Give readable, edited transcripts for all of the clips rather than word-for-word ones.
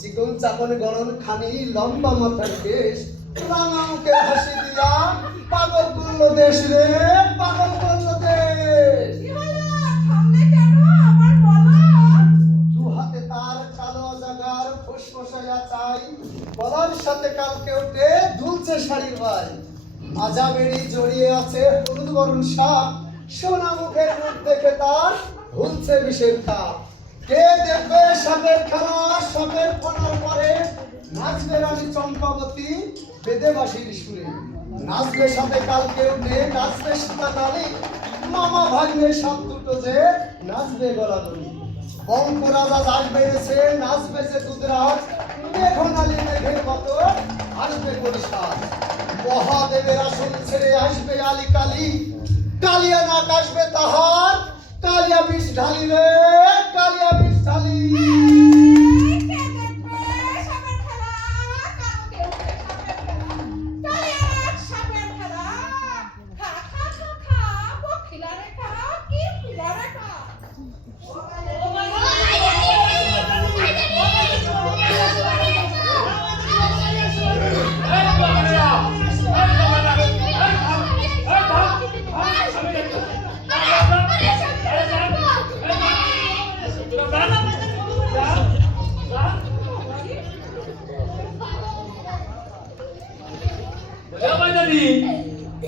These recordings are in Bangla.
চিকন চাকন গরম খানি লম্বা মাথার কেশ রাঙা মুখে হাসি দিয়া পাগল করলো দেশ রে, পাগল করলো দেশ। দু হাতে তার কালো জাগার ফুসফুসাইয়া চাই, গলার সাথে কালকে উঠে দুলছে শাড়ির ভাই। আজাবেরি জড়িয়ে আছে হলুদ বরণ সাপ, সোনা মুখের রূপ দেখে তার ভুলছে বিষের কাপ। কে দেখবে সাপের খেলা, সাপের ফোনার পরে নাচবে রানী চম্পাবতী বেদে বাঁশির সুরে। নাচবে সাথে কালকে উঠে, নাচবে সীতা কালী, মামা ভাগ্নে সাপ দুটো যে নাচবে গলাগলি। বঙ্ক রাজা যাস বেড়েছে, নাচবে যে দুধরাজ, মেঘনালী মেঘের মতো আসবে বরিশাল। মহাদেবের আসন ছেড়ে আসবে আলী কালী, কালিয়া নাক আসবে তাহার, কালিয়া বিষ ঢালি রে, কালিয়া বিষ ঢালি।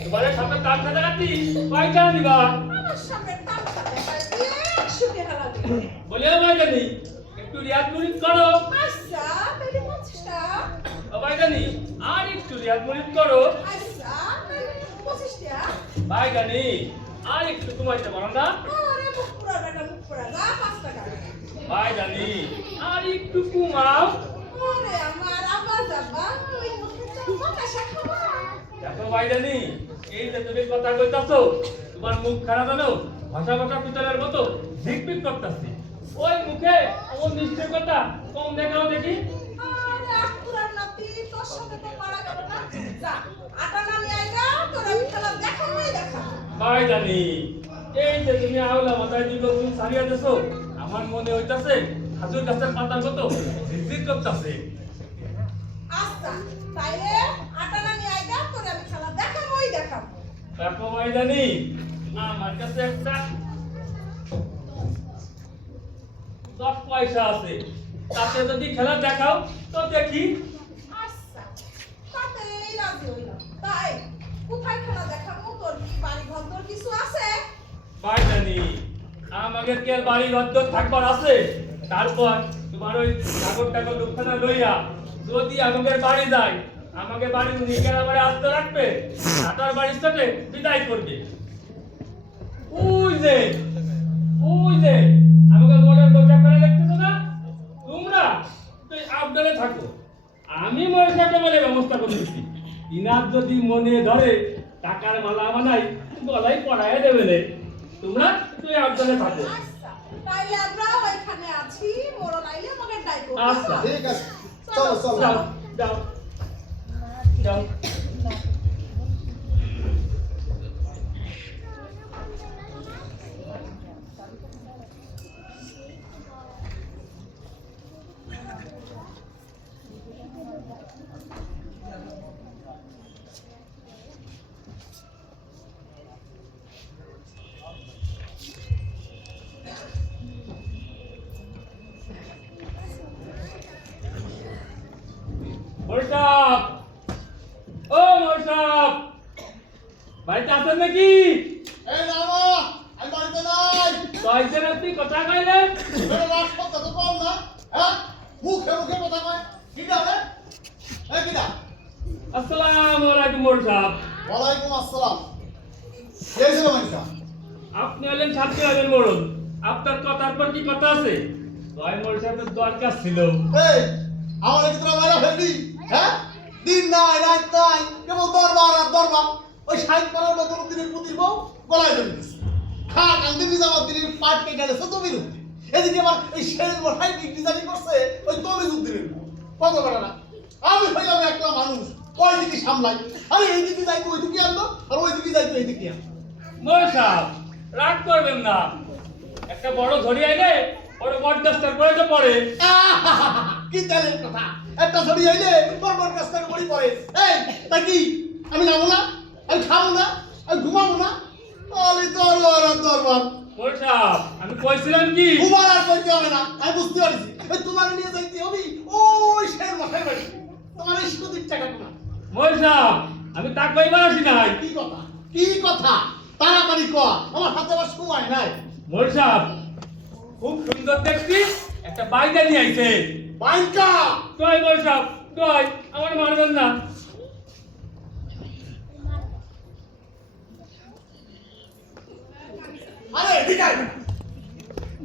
তোমার সাপের দাম খাতে কাটি কয়টা নিবা? আমার সাপের দাম খাতে কাটি 100 টাকা লাগবে। বলে ভাই জানি একটু রিয়াদ মুরিদ করো। আচ্ছা তাহলে 50 টাকা। ও ভাই জানি আর একটু রিয়াদ মুরিদ করো। আচ্ছা তাহলে 25 টাকা। ভাই জানি আর একটু কমাইতে পারো না? আরে মুখ পুরা বেটা, মুখ পুরা যা 5 টাকা। ভাই জানি আর একটু কমাও। ওরে আমার আব্বা যাবা তুই মুখে চাপা কাশা খাবা। দেখো ভাই জানি এই যে তুমি কথা কইতাছো, তোমার মুখ খারাপ জানো ভাষা ভাষা পিতলের মতো ঝিকপিক করতেছে। ওই মুখে ও নিশ্চয় কথা কম দেখাও দেখি। আরে আকুরার নাতি তোর সাথে তো পারা গেল না। যা আটা না নিয়ে আইগা, তোর আমি খেলা দেখাবই দেখাবো। ভাই জানি এই যে তুমি আওলা মাথায় দিল তুমি সারিয়া দেছো, আমার মনে হইতাছে খাজুর গাছের পাতার মতো ঝিকঝিক করতেছে। আচ্ছা তাইলে আটা না নিয়ে আইগা, তোর আমি খেলা দেখাবই দেখাবো। দেখো ভাই জানি আমার কাছে একটা 10 পয়সা আছে, তাতে যদি খেলা দেখাও তো দেখি। আচ্ছা তাতেই রাজি হইলাম। তাই কোথায় খেলা দেখাবো? তোর কি বাড়ি ঘর তোর কিছু আছে? ভাই জানি আমাকে কি আর বাড়ি ঘর দর থাকবার আছে? তারপর তোমার ওই কাগজ টাগজ লোকখানা লইয়া যদি আমাদের বাড়ি যায়, আমাকে বাড়ি নিয়ে আমার আস্তে রাখবে, টাটার বাড়ির সাথে বিদায় করবে। ওই যে আমাকে মোড়ের বসা করে দেখতেছো না তোমরা, তুই আবদারে থাকো, আমি মোড়ের সাথে বলে ব্যবস্থা করতেছি। ইনার যদি মনে ধরে টাকার মালা বানাই গলায় পড়ায় দেবে রে, তোমরা তুই আবদারে থাকো। আচ্ছা তাইলে আমরাও এখানে আছি, মোরল আইলে আমাকে ডাইকো। আচ্ছা ঠিক আছে, চলো চলো। যাও যাও যাও। মোরসাব, ও মোরসাব, বাড়িতে আছেন নাকি? এই মামা, আমি বাড়িতে নাই। কয়েকজন আপনি কথা কইলেন? তোর রাজপথ তো কম না, হ্যাঁ? মুখে মুখে কথা কয়। কিডা রে? এই কিডা? আসসালামু আলাইকুম মোরসাব। ওয়ালাইকুম আসসালাম। কে ছিল মাইসা? আপনি হলেন ছাত্র হলেন মোড়ল, আপনার কথার পর কি কথা আছে? কয় মোরসাবের দরকার ছিল। এই, আমার কি তোরা মারা ফেলবি? হ্যাঁ? দিন নাই, রাত নাই, কেবল দরবার আর দরবার। ওই 60 পাড়ার মতো দিনের প্রতি বউ গলায় ধরে দিছে। খা কান্দি নিজামাত দিনের পাট কেটে গেছে তো বিরুদ্ধে। এদিকে আবার এই শেরের বসাই ডিজাইন করছে ওই তমিজুদ্দিনের বউ। কত বড় না? আমি হইলাম একলা মানুষ, ওই দিকে সামলাই। আরে এই দিকে যাইতো ওই দিকে আনতো, আর ওই দিকে যাইতো এই দিকে আনতো। মোরসাব, রাগ করবেন না, একটা বড় ধরি আইলে বড় বরদাস্তার পরে তো পড়ে। কি জানেন কথা? একটা ছবি আইলে বড় কাস্তার বড়ি পড়ে। এই তা কি আমি নামো না, আমি খাবো না, আমি ঘুমাবো না? বলি দরবার আর দরবার। মোরসাব, আমি কইছিলাম কি? ঘুমার আর করতে হবে না, আমি বুঝতে পারছি। ওই তোমার নিয়ে যাইতে হবে ওই শের মাথায় বাড়ি। তোমার এই সুদিক টাকা না। মোরসাব, আমি তা কইবার আসি নাই। কি কথা? কি কথা? তাড়াতাড়ি কর, আমার হাতে আবার সময় নাই। মোরসাব, খুব সুন্দর দেখছি একটা বাইদা নিয়ে আইছে। বাইকা কই মোরসাব, কই, আমার মারবেন না। আরে এদিকে আয়।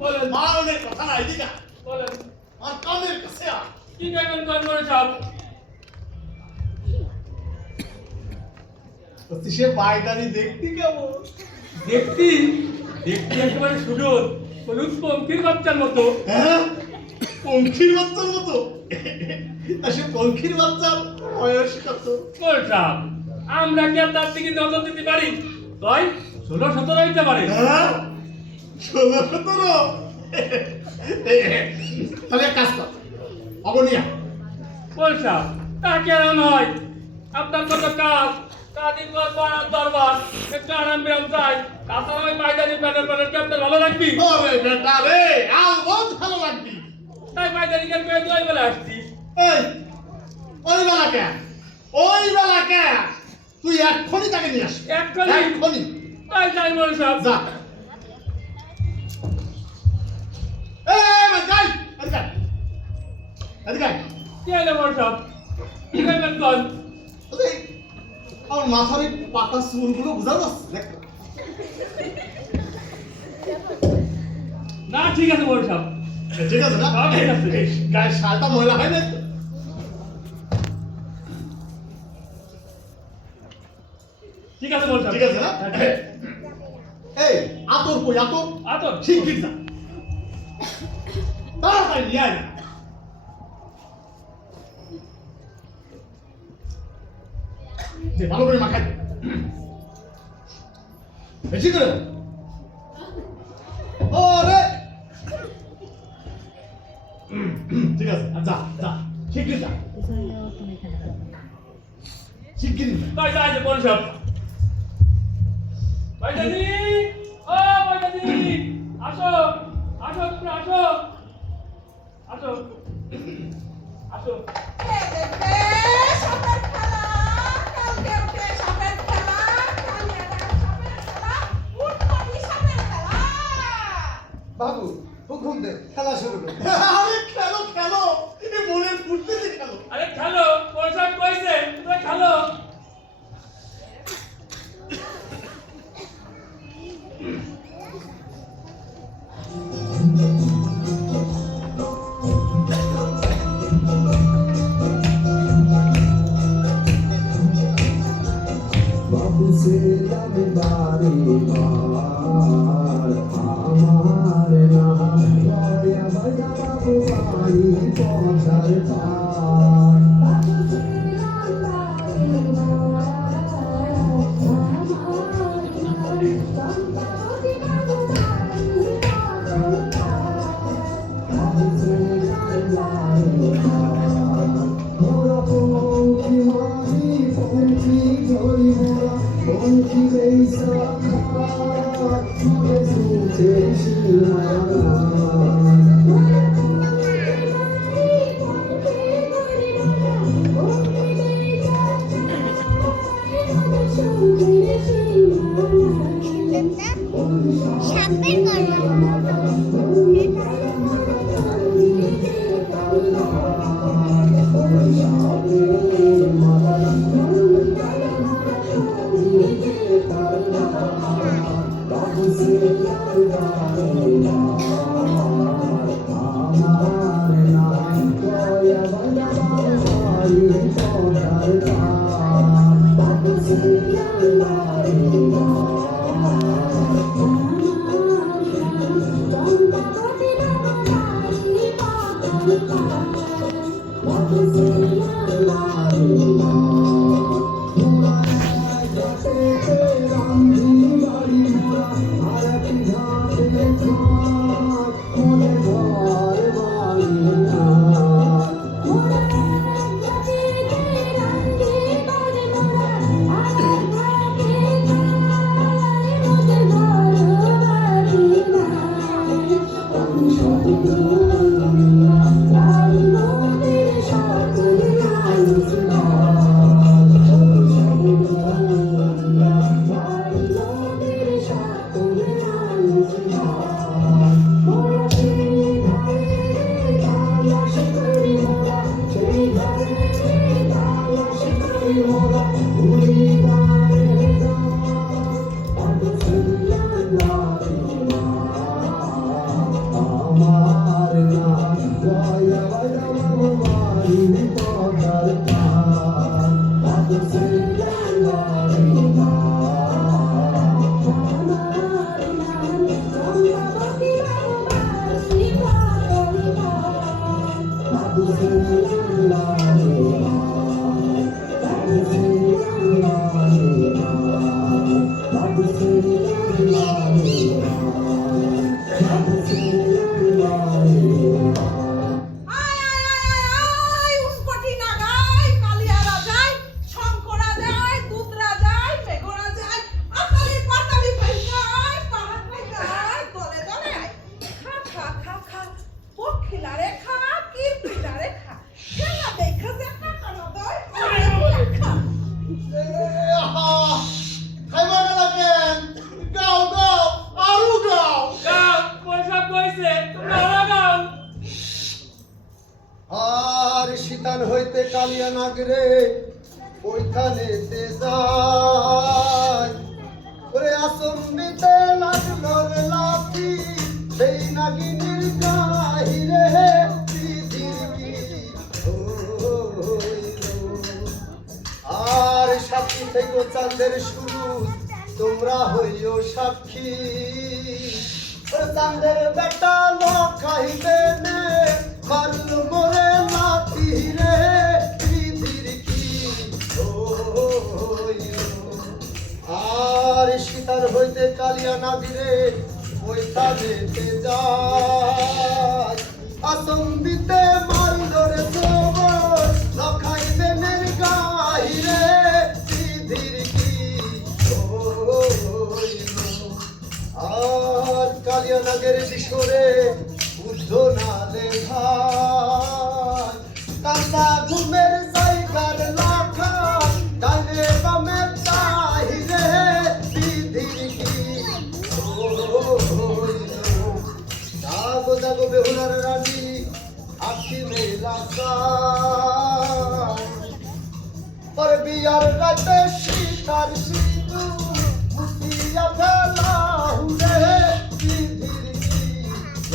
বলেন মারনের কথা না, এদিকে আয়। বলেন, আর কানের কাছে আয়। কি কইবেন কোন মোরসাব? তো সে বাইকারি দেখতি কেমন? দেখছি একেবারে সুন্দর, হলুদ পঙ্খির বাচ্চার মতো। হ্যাঁ, পঙ্খির বাচ্চার মতো। তা সে পঙ্খির বাচ্চার বয়স কত? মোরসাব, আমরা কি আর তার দিকে নজর দিতে পারি? তাই 16-17 হইতে পারে। হ্যাঁ, 16-17। তাহলে এক কাজ কর, অগনিয়া মোরসাব, তা কেন নয়, আপনার কত কাজ, কাজের পর পাড়ার দরবার, একটু আরাম বিরাম চাই। তাছাড়া ওই পায়দানি প্যানেল কি আপনার ভালো লাগবি? ওরে বেটা রে, আলবত ভালো লাগবি। তাই পায়দানিকে পেয়ে দুই বেলা আসছি। এই, ওই বেলা কে? ওই বেলা কে? তুই এক্ষুনি তাকে নিয়ে আস। এক্ষুনি? এক্ষুনি। তাই যাই মোরসাব। যা। এই, যাই। এদিকে আয়। এদিকে আয়। কি হলো মোরসাব, কি করবেন কোন? ওই, আমার মাথার এই পাতা চুলগুলো বোঝা যাচ্ছে দেখ। না ঠিক আছে মোরসাব, ঠিক আছে না? সব ঠিক আছে। এই গায়ের শালটা ময়লা হয় না তো? ঠিক আছে মোরসাব। ঠিক আছে না? এই, আতর কই আতর? আতর? ঠিক ঠিক যা। তাড়াতাড়ি নিয়ে আয় না। দে, ভালো করে মাখাই দে। বেশি করে দাও। ওরে, ঠিক আছে, যা যা, শিগগির যা, শিগগির যা। তাই যাই যে মোরসাব। পায়দানি, ও পায়দানি, আসো, আসো তোমরা আসো, আসো, আসো। এ দেখবে সাপের খেলা, কালকে উঠে সাপের খেলা, কালিয়া ডাকা সাপের খেলা, উঠপাটি সাপের খেলা। বাবু হুকুম দে, খেলা শুরু কর। আরে খেলো খেলো, এ মনের ফুর্তিতে খেলো। আরে খেলো, পয়সা কইছে তোমরা খেলো। बाबू से लब बारी मार हमार नाम या बजा बाबू पानी पहुंचर पार बाबू से लब बारी मार हमार नाम बाबू बाबू से लब बारी मार मोरा पंखी मारी पंखी ढोली मोरा पंखी बेसा खार मुझे सूझे शिमारा সাপের শীতান হইতে কালিয়া নাগরে ওইখানেতে যায় ওরে আসম্বিতে লাগলো রে লাফি সেই নাগিনীর গাহিরে পৃথিবীর কি হইল। আর সাক্ষী থেকে চাঁদের শুরু তোমরা হইও সাক্ষী ওরে চাঁদের বেটা লখাইবে নে মারল মোরে লাথি রে পৃথিবীর কি হইল। আর সীতার হইতে কালিয়া নাগিরে ওইখানেতে যায় আসম্বিতে মারল রে সবর লখাইবে নের গাহিরে পৃথিবীর কি হইল। আর কালিয়া নাগের শিশরে বুদ্ধ নালে ভাই কাঁচা ঘুমের জায়গার লাখা ডাইনে বামে তাহিরে বিধির কি হইল। গো বেহুলার রানী আখি মেলা আর বিয়ার রাতে শিকার সিধু মুতিয়া ফেলা হুরে বিধির কি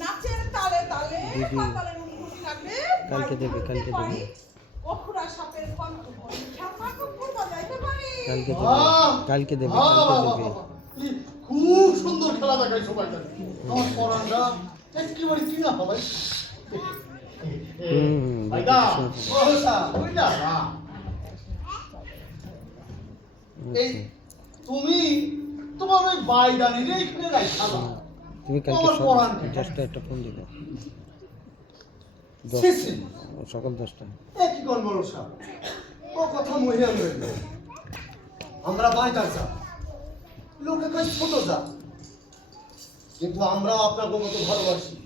নাচের তালে তালে পাতালের উঠুন কাটে কালকে দেবে, কালকে দেবে। অখুরা সাপের কণ্ঠ ঠাম্মা কুকুর বাজাইতে পারে কালকে দেবে, বাহ! কালকে দেবে, বাহ, কালকে বাহ, দেবে। বাহ, বাহ। খুব সুন্দর খেলা দেখায় সবাই জানে আমার পরানটা একেবারে কি না হবে ভাইদা সহসা ওই না না। এই তুমি তোমার ওই বাইদানি রে এখানে রাখা দাও। তুমি কালকে আমার পরান কে? 10টা একটা ফোন দিবে। সি সি সকাল 10টা। কি কোন বড় সাহেব ও কথা মহিলা রইল আমরা বাইদার যা লোকে কই ছোট যা কিন্তু আমরা আপনার মতো ভালোবাসি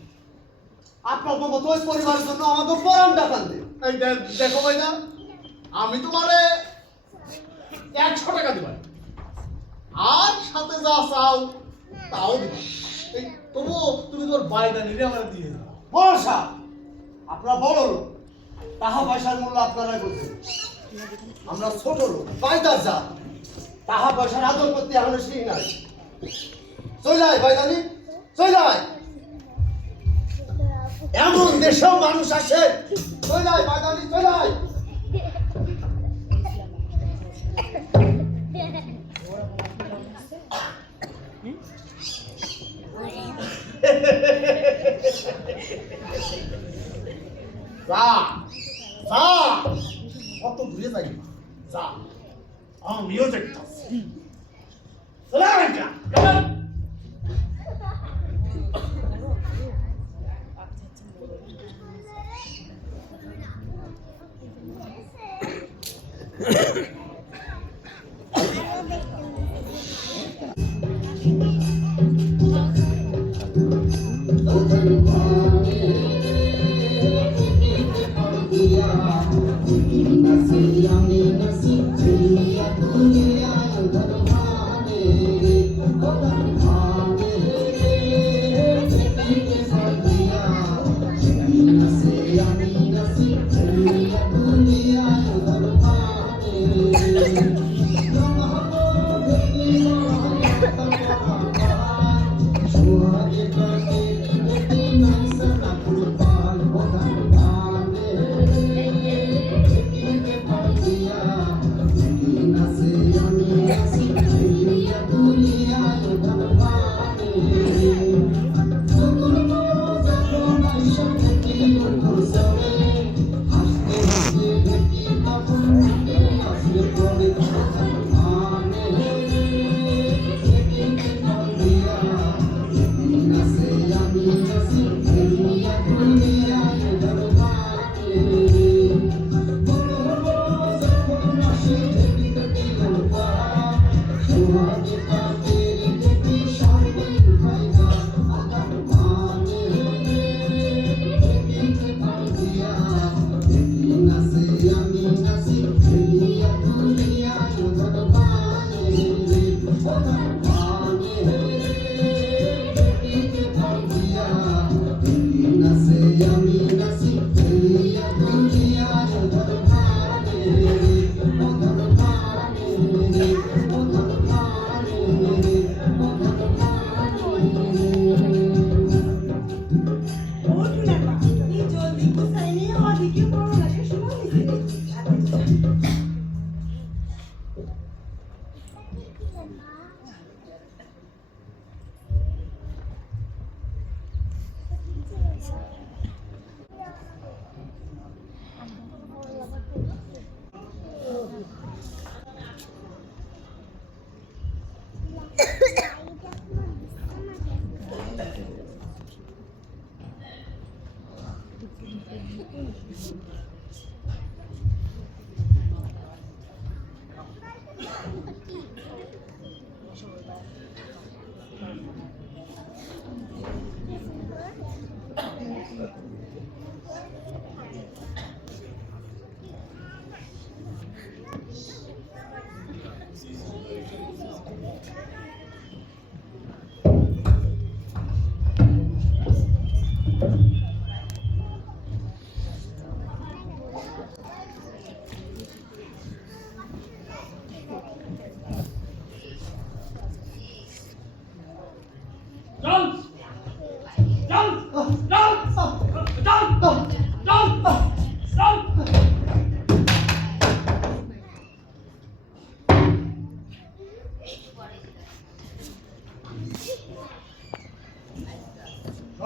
আপনার মতো ওই পরিবারের জন্য আমাদের পরাণ টাকান দে এই দেখো ভাইদা আমি তোমারে 100 টাকা দিবা আর সাথে যা চাও তাও দিবা এই তবু তুমি তোমার বাইদানি রে আমার দিয়ে দাও বড় সাহেব আপনারা বড় লোক টাকা পয়সার মূল্য আপনারাই বুঝেন আমরা ছোট লোক বাইদার যা টাকা পয়সার আদর করতে এখনো শিখি নাই চলে যায় বাইদানি চলে যায় এমন দেশেও মানুষ আসে চলে যায় বাইদানি চলে যায় যা যা কত দূরে যাই যা আমিও দেখতাছি সালাম আলাইকুম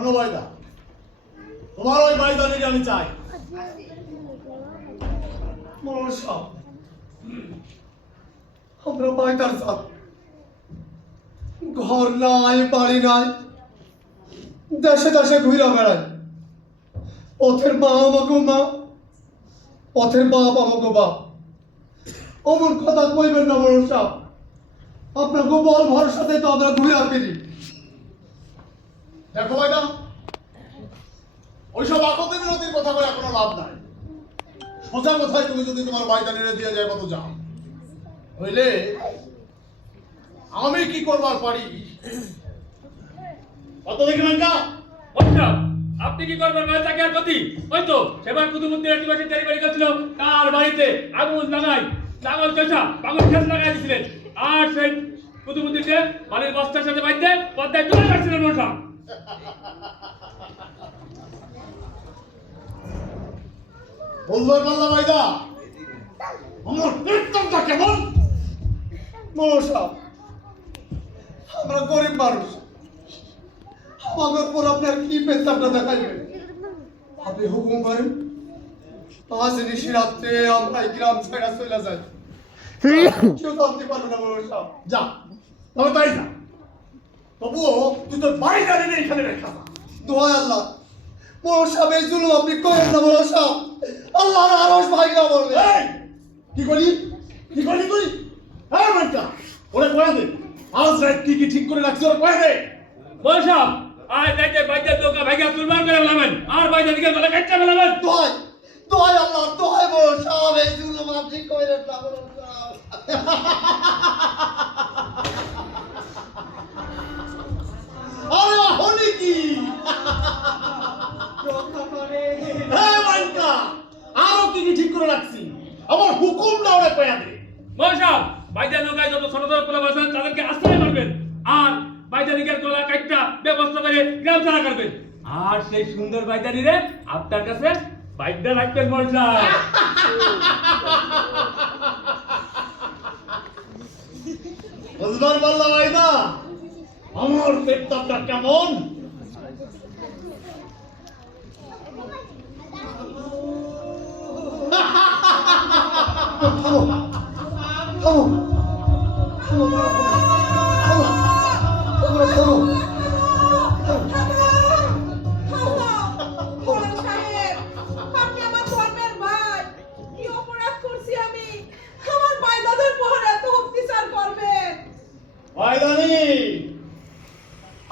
শোনো বাইদা, তোমার ওই বাইদানিকে আমি চাই। মোড়ল সাহেব, আমরা বাইদার জাত, ঘর নাই বাড়ি নাই, দেশে দেশে ঘুরে বেড়াই। পথের মা আমাকে মা, পথের বাপ আমাকে বাপ। অমন কথা কইবেন না মোড়ল সাহেব, আপনার গোবল ভরসাতে তো আমরা ঘুরে ফিরি। দেখো বাইদা, ওইসব আকতে বিরতির কথা বলে কোনো লাভ নাই। সোজা কথায় তুমি যদি তোমার বাইদানিরে দিয়ে যায় কত যাও, হইলে আমি কি করবার পারি কত দেখি না। বলছিলাম আপনি কি করবেন ভাই তাকে আর গতি? ওই তো সেবার কুতুবুদ্দিন আদিবাসী তৈরি বাড়ি করছিল, তার বাড়িতে আগুন লাগাই ছাগল চষা পাগল খেত লাগাই দিয়েছিলেন, আর সেই কুতুবুদ্দিনকে বাড়ির বস্তার সাথে বাইতে পদ্মায় তুলে কাটছিলেন মশা। বলবার পারলা বাইদা, আমার পেটটা কেমন? মোড়ল সাহেব, আমরা গরিব মানুষ, আমাদের উপর আপনার কি পেশাবটা দেখাইবেন? আপনি হুকুম করেন, আজ নিশি রাত্রে আমরা এই গ্রাম ছেড়ে চলে যাই। কেউ জানতে পারবে না মোড়ল সাহেব। যা, তবে তাই যা। তবুও তুই তোর বাইদানিরে এখানে রেখা যা। দোহাই আল্লাহ, মোড়ল সাহেব এই জুলুম আপনি করেন না মোড়ল সাহেব। আল্লাহর আরশ ভাইরা বলবে। এই, কি করলি? কি করলি তুই? হ্যাঁ মাইটা, ওরে কয়ে দে। আজ রাত কি কি ঠিক করে রাখছি ওরে কয়ে দে। বলছা আয় যাইতে বাইতে দোকা ভাইগা তুলবার করে লাগাবেন, আর বাইতে দিকে গলা কাটতে লাগাবেন। দোহাই, দোহাই আল্লাহ, দোহাই মোড়ল সাহেব, এই জুলুম আপনি করেন না মোড়ল সাহেব। আরে হলি কি? হ্যাঁ মাইটা, আরো কি কি ঠিক করে রাখছি, আমার হুকুম না ওরে কয়ে দে। বলছা বাইতে লোকায় যত ছোট ছোট পোলা বাসেন তাদেরকে আশ্রয় করবেন, আর বাইতানিকের গলা কাটটা ব্যবস্থা করে গ্রাম ছাড়া করবেন, আর সেই সুন্দর বাইতানিরে আপনার কাছে বাইদা রাখবেন বলছা। বুঝবার পারলাম বাইদা, আমার পেটটা কেমন? থামো, থামো, থামো, থামো, থামো, থামো। মোড়ল সাহেব, আপনি আমার ধর্মের ভাই, কি অপরাধ করছি আমি? আমার বাইদাদের পর এত অত্যাচার করবেন? বাইদানি,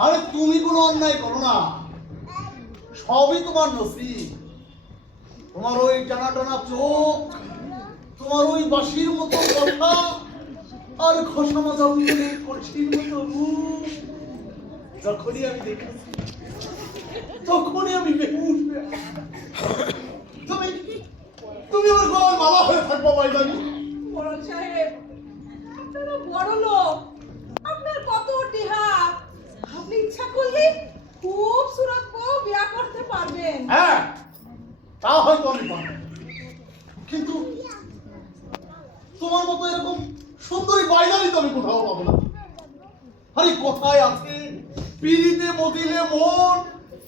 আরে তুমি কোনো অন্যায় করো না, সবই তোমার নসিব। তোমার ওই টানা টানা চোখ, তোমার ওই বাঁশির মতো কথা, আর খসা মাজা কলসির মতো মুখ, যখনই আমি দেখেছি তখনই আমি বেহুশ হয়ে গেছি। তুমি তুমি আমার গলার মালা হয়ে থাকবো বাইদানি। মোড়ল সাহেব, আপনারা বড় লোক, আপনার কত টিহা, আপনি ইচ্ছা করলে খুব সুরত বউ বিয়া করতে পারবেন। হ্যাঁ, তা হয়তো আমি পারবো, কিন্তু তোমার মতো এরকম সুন্দরী বাইদানি তো আমি কোথাও পাবো না। আরে কোথায় আছে পিড়িতে মতিলে মন,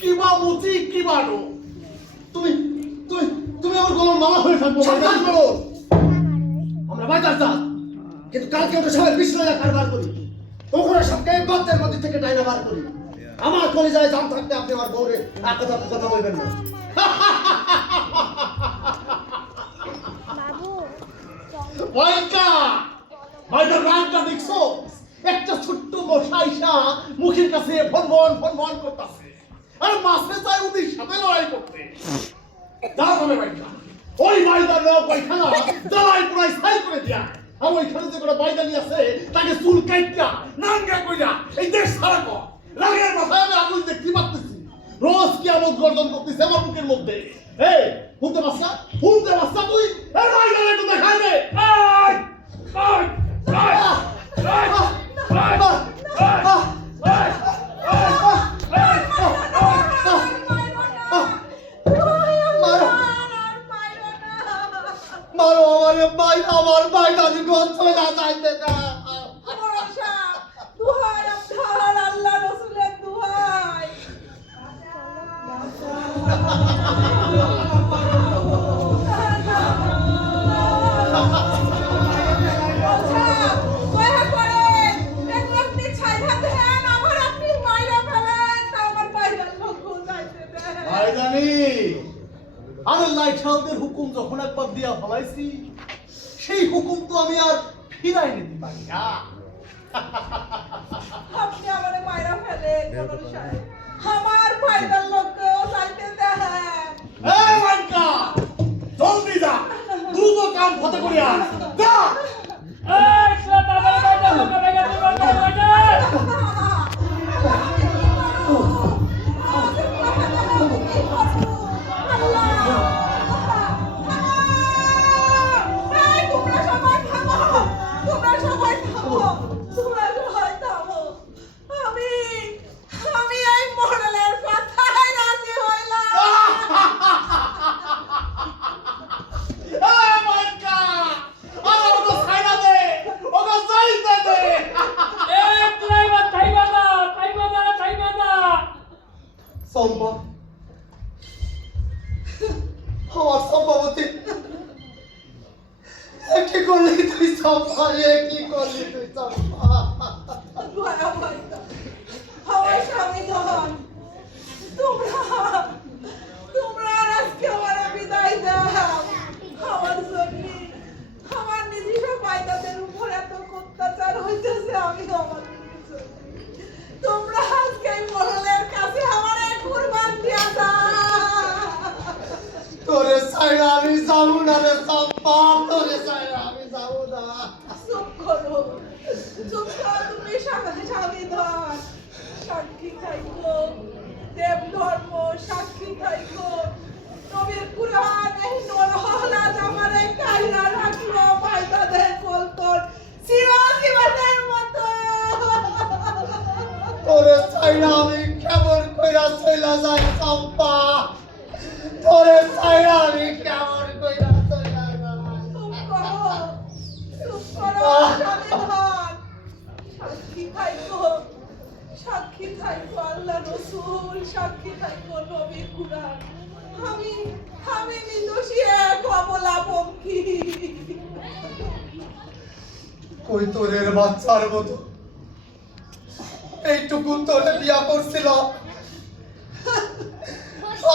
কিবা মুচি কিবা ডো। তুমি তুমি তুমি আমার গলার মালা হয়ে থাকবো বাইদানি। আমরা বাইদার জাত, কিন্তু কালকে ওটা সবাই বিষ্ণুরা কারবার করি, ওখানে সবকে গর্তের মধ্যে থেকে ডাইনা বার করি। আমার কলিজায় জাম থাকতে আপনি আমার বউরে এক কথা কথা বলবেন না। ওয়াইকা বাইদার রাগটা দেখছো? একটা ছোট্ট মশাইশা মুখের কাছে ফনফন করতেছে, আর মাসে চাই ওদের সাথে লড়াই করতে। যা হবে বাইকা, ওই বাইদার লোক ওইখানা জ্বালাই পুরাই ছাই করে দিয়া, আর ওইখানে যে কোনো বাইদানি আছে তাকে চুল কাইটা নাঙ্গা কইরা এই দেশ ছাড়া কর। রাগের মাথায় আমি আগুন দেখতে পাচ্ছি, রোজ কি আমোদ গর্জন করতেছে আমার মুখের মধ্যে। এই শুনতে পাচ্ছা, শুনতে পাচ্ছা তুই? এই বাইদার একটু দেখাই দে। আয় আয় আয় আয় আয় মারো আমারে ভাই, আমার বাইদানি গন চলে যাইতে না। মোড়ল সাহেব, দুহাই আপনার, আল্লাহ রসুলের দুহাই। সাহেবদের হুকুম যখন একবার দিয়া ফলাইছি সেই হুকুম তো আমি আর ফিরাই নিতে পারি না। আপনি আমারে মাইরা ফেলেন বড় সাহেব। আমার বাইদার লোককেও যাইতে দেন। এই মাইকা, জলদি যা, দ্রুত কাম ফতে করিয়া আন। যা। এই শালা তাড়াতাড়ি বাইরে আসো, বাইরে আসো, বাইরে আসো। এই মাইকা, আমার ওকে ছাইড়া দে, ওকে যাইতে দে। এই ড্রাইভার থাইবা না, থাইবা না, থাইবা না। চম্পা, আমার চম্পাবতী, কি করলি তুই চম্পা রে, কি করলি তুই চম্পা? আমার স্বামী ধন, তোমরা আজকে আমার বিদায় দাও। আমার জন্য আমার নিজস্ব পায়দাদের উপর এত অত্যাচার হইতেছে, আমি আমার তোমরা আজকে মহলের কাছে আমার কুরবান দিয়া দাও। তোরে ছাইড়া আমি যাবো না রে চম্পা, তোরে ছাইড়া আমি যাবো না। চুপ করো, চুপ করো, তুমি স্বামী ধন সাক্ষী থাইকো, দেব ধর্ম সাক্ষী থাইকো, নবীর কুরআন এই নরহলা জামারে কাইরা রাখলো পায়দাদের কলতল চিরজীবনের মতো। তোরে ছাইড়া আমি কেমন কইরা চইলা যাই চম্পা, তোরে ছাইড়া আমি কেমন কইরা চইলা যাই? চুপ করো, চুপ করো, স্বামী ধন সাক্ষী থাইকো, সাক্ষী থাইকো আল্লাহ রসুল, সাক্ষী থাইকো নবীর কুরআন। আমি নির্দোষী এক অবলা পক্ষী। কই তোরের বাচ্চার মতো এইটুকু তোরে বিয়া করছিল,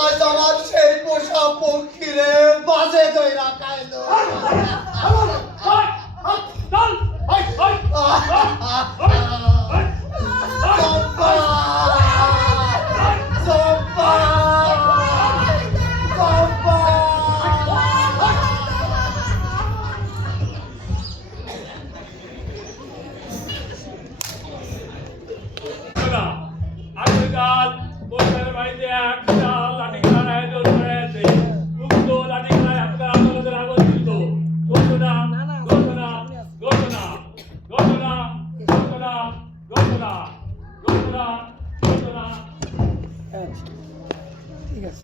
আজ আমার সেই পোষা পক্ষী রে বাজে দইরা খাইলো। চল, ওই, ওই, চম্পা, চম্পা, চম্পা। শোনা, আগামীকাল বৈশাখের বাড়িতে একটা লাঠি খেলার আয়োজন করা হয়েছে। উক্ত লাঠি খেলায় আপনার আদালতের আগন্তুক ঘোষণা, ঘোষণা, ঘোষণা, ঘোষণা, ঘোষণা, ঘোষণা, ঘোষণা, ঘোষণা। ঠিক আছে।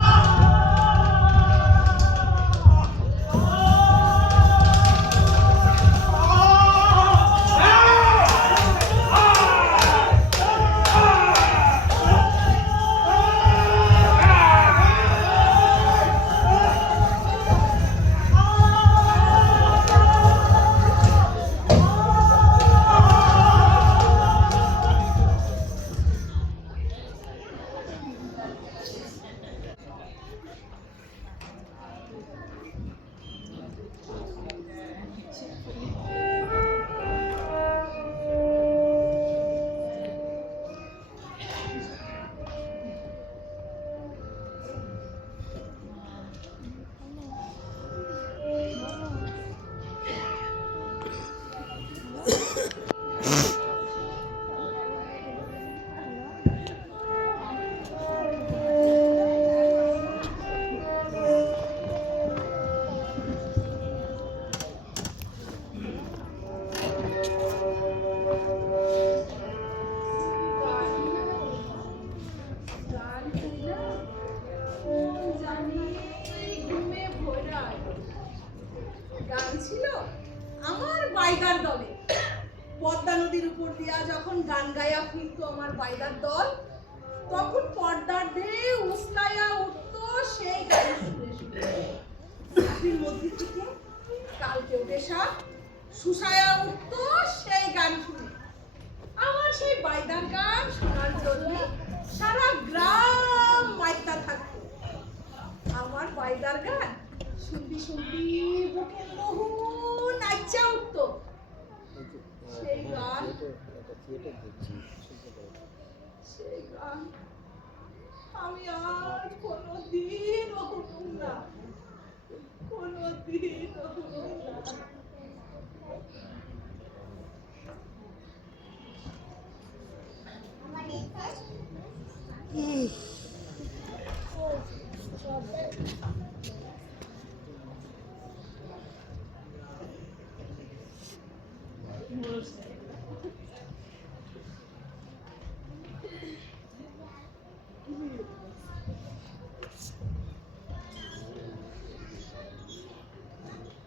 গান ছিল আমার বাইদার দলে। পদ্মা নদীর উপর দিয়া যখন গান গায়া ফিরতো আমার বাইদার দল, তখন পর্দার ঢেউ উস্কায়া উঠতো সেই গান শুনে শুনে। রাত্রির মধ্যে থেকে কালকেও বেশা সুসায়া উঠতো সেই গান শুনে। আমার সেই বাইদার গান শোনার জন্য সারা গ্রাম মাইতা থাকতো। আমার বাইদার গান শুনবি শুনবি বুকের বহু নাচা উঠতো সেই গান সেই গান আমি আর কোনোদিনও শুনুম না কোনোদিনও শুনুম না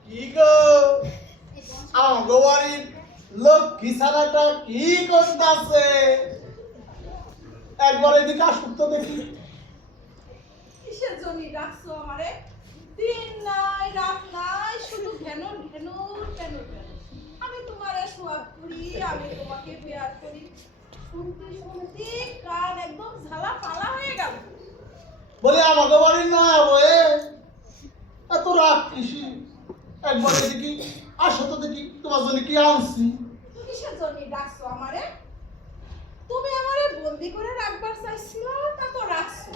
কি গো আমগো বাড়ির লক্ষ্মী ছানাটা কি করতেছে? একবার এদিকে আসুক তো দেখি। কিসের জন্য ডাকছো আমারে? দিন নাই রাত নাই শুধু ঘেন ঘেন ঘেন ঘেন। আমি তোমারে সোয়াগ করি, আমি তোমাকে পেয়ার করি। শুনতে শুনতে কান একদম ঝালা পালা হয়ে গেল। বলে আমাগো বাড়ির নয় বয়ে এত রাগ কিসি? একবার এদিকে আসো তো দেখি তোমার জন্য কি আনছি। কিসের জন্য ডাকছো আমারে? তুমি আমারে বন্দি করে রাখবার চাইছিলো, তা তো রাখছো।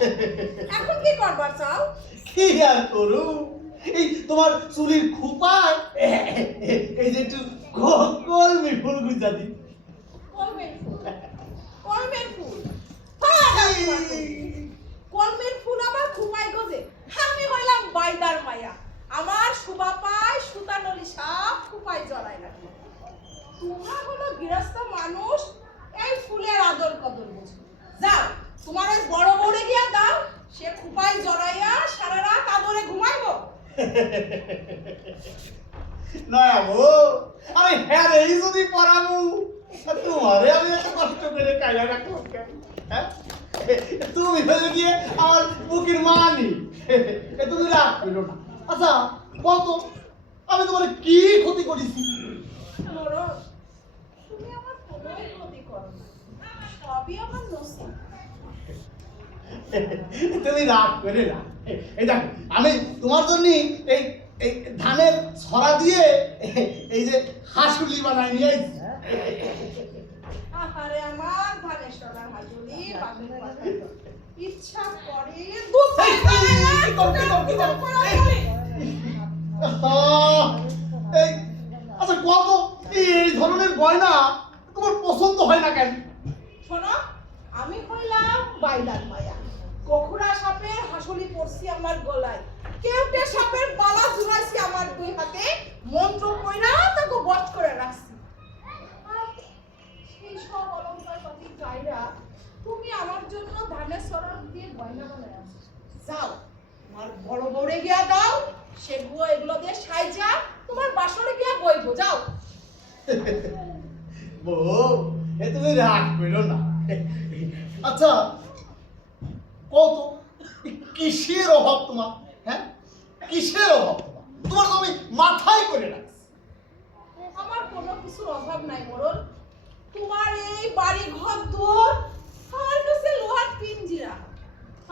এখন কি করবার চাও? কি আর করু, এই তোমার চুরির খোপায় এই যে একটু কলমি ফুল গুজা দি। কলমের ফুল, কলমের ফুল। কলমের ফুল আবার খুমাই গজে। আমি হইলাম বাইদার মায়া, আমার সুবা পায় সুতানলি সাপ খুপাই জড়াই রাখে। তোমরা হলো গৃহস্থ মানুষ, এই ফুলের আদর কদর বুঝো। যাও তোমার ওই বড় বড়ে গিয়া দাও, সে খুপাই জড়াইয়া সারা রাত আদরে ঘুমাইবো। নয়া গো, আমি হ্যাঁ রে যদি পড়াবো তোমারে আমি এত কষ্ট করে কাইলা রাখবো কেন? হ্যাঁ, তুমি হলে গিয়ে আমার বুকের মানি, তুমি রাগ করো না। আচ্ছা কত আমি তোমার কি ক্ষতি করেছি? মরণ, তুমি আমার কোনো ক্ষতি করো না, সবই আমার নসিব। তুমি রাগ করে না। এই দেখো আমি তোমার জন্য এই এই ধানের ছড়া দিয়ে এই যে হাঁসুলি বানাই নিয়ে আইছি। আহারে আমার ধানের সরার হাজুলি বাবু বাবু ইচ্ছা করে দুধ এই, কি করো, কি করো, কি করো? এই আচ্ছা কত এই ধরনের গয়না তোমার পছন্দ হয় না কেন? শোনো, আমি হইলাম বাইদার মায়া। কখুরা সাপের হাসুলি পড়ছি আমার গলায়, কেউটে সাপের বালা ঝুলাইছি আমার দুই হাতে, মন্ত্র কইরা তাকে বশ করে রাখছি। আর সেই সব অলংকার পাতি গাইরা তুমি আমার জন্য ধানের সরার দিয়ে গয়না বানায় আছো। যাও তোমার বড় বড়ে গিয়া দাও, সেগুলো এগুলো দিয়ে সাইজা তোমার বাসরে গিয়া বইবো। যাও। বউ, এ তুমি রাগ করো না। আচ্ছা কত কিসের অভাব তোমার? হ্যাঁ, কিসের অভাব তোমার? তোমার তো আমি মাথায় করে রাখছি। আমার কোনো কিছুর অভাব নাই মরণ। তোমার এই বাড়ি ঘর দুয়ার আমার কাছে লোহার পিঞ্জিরা।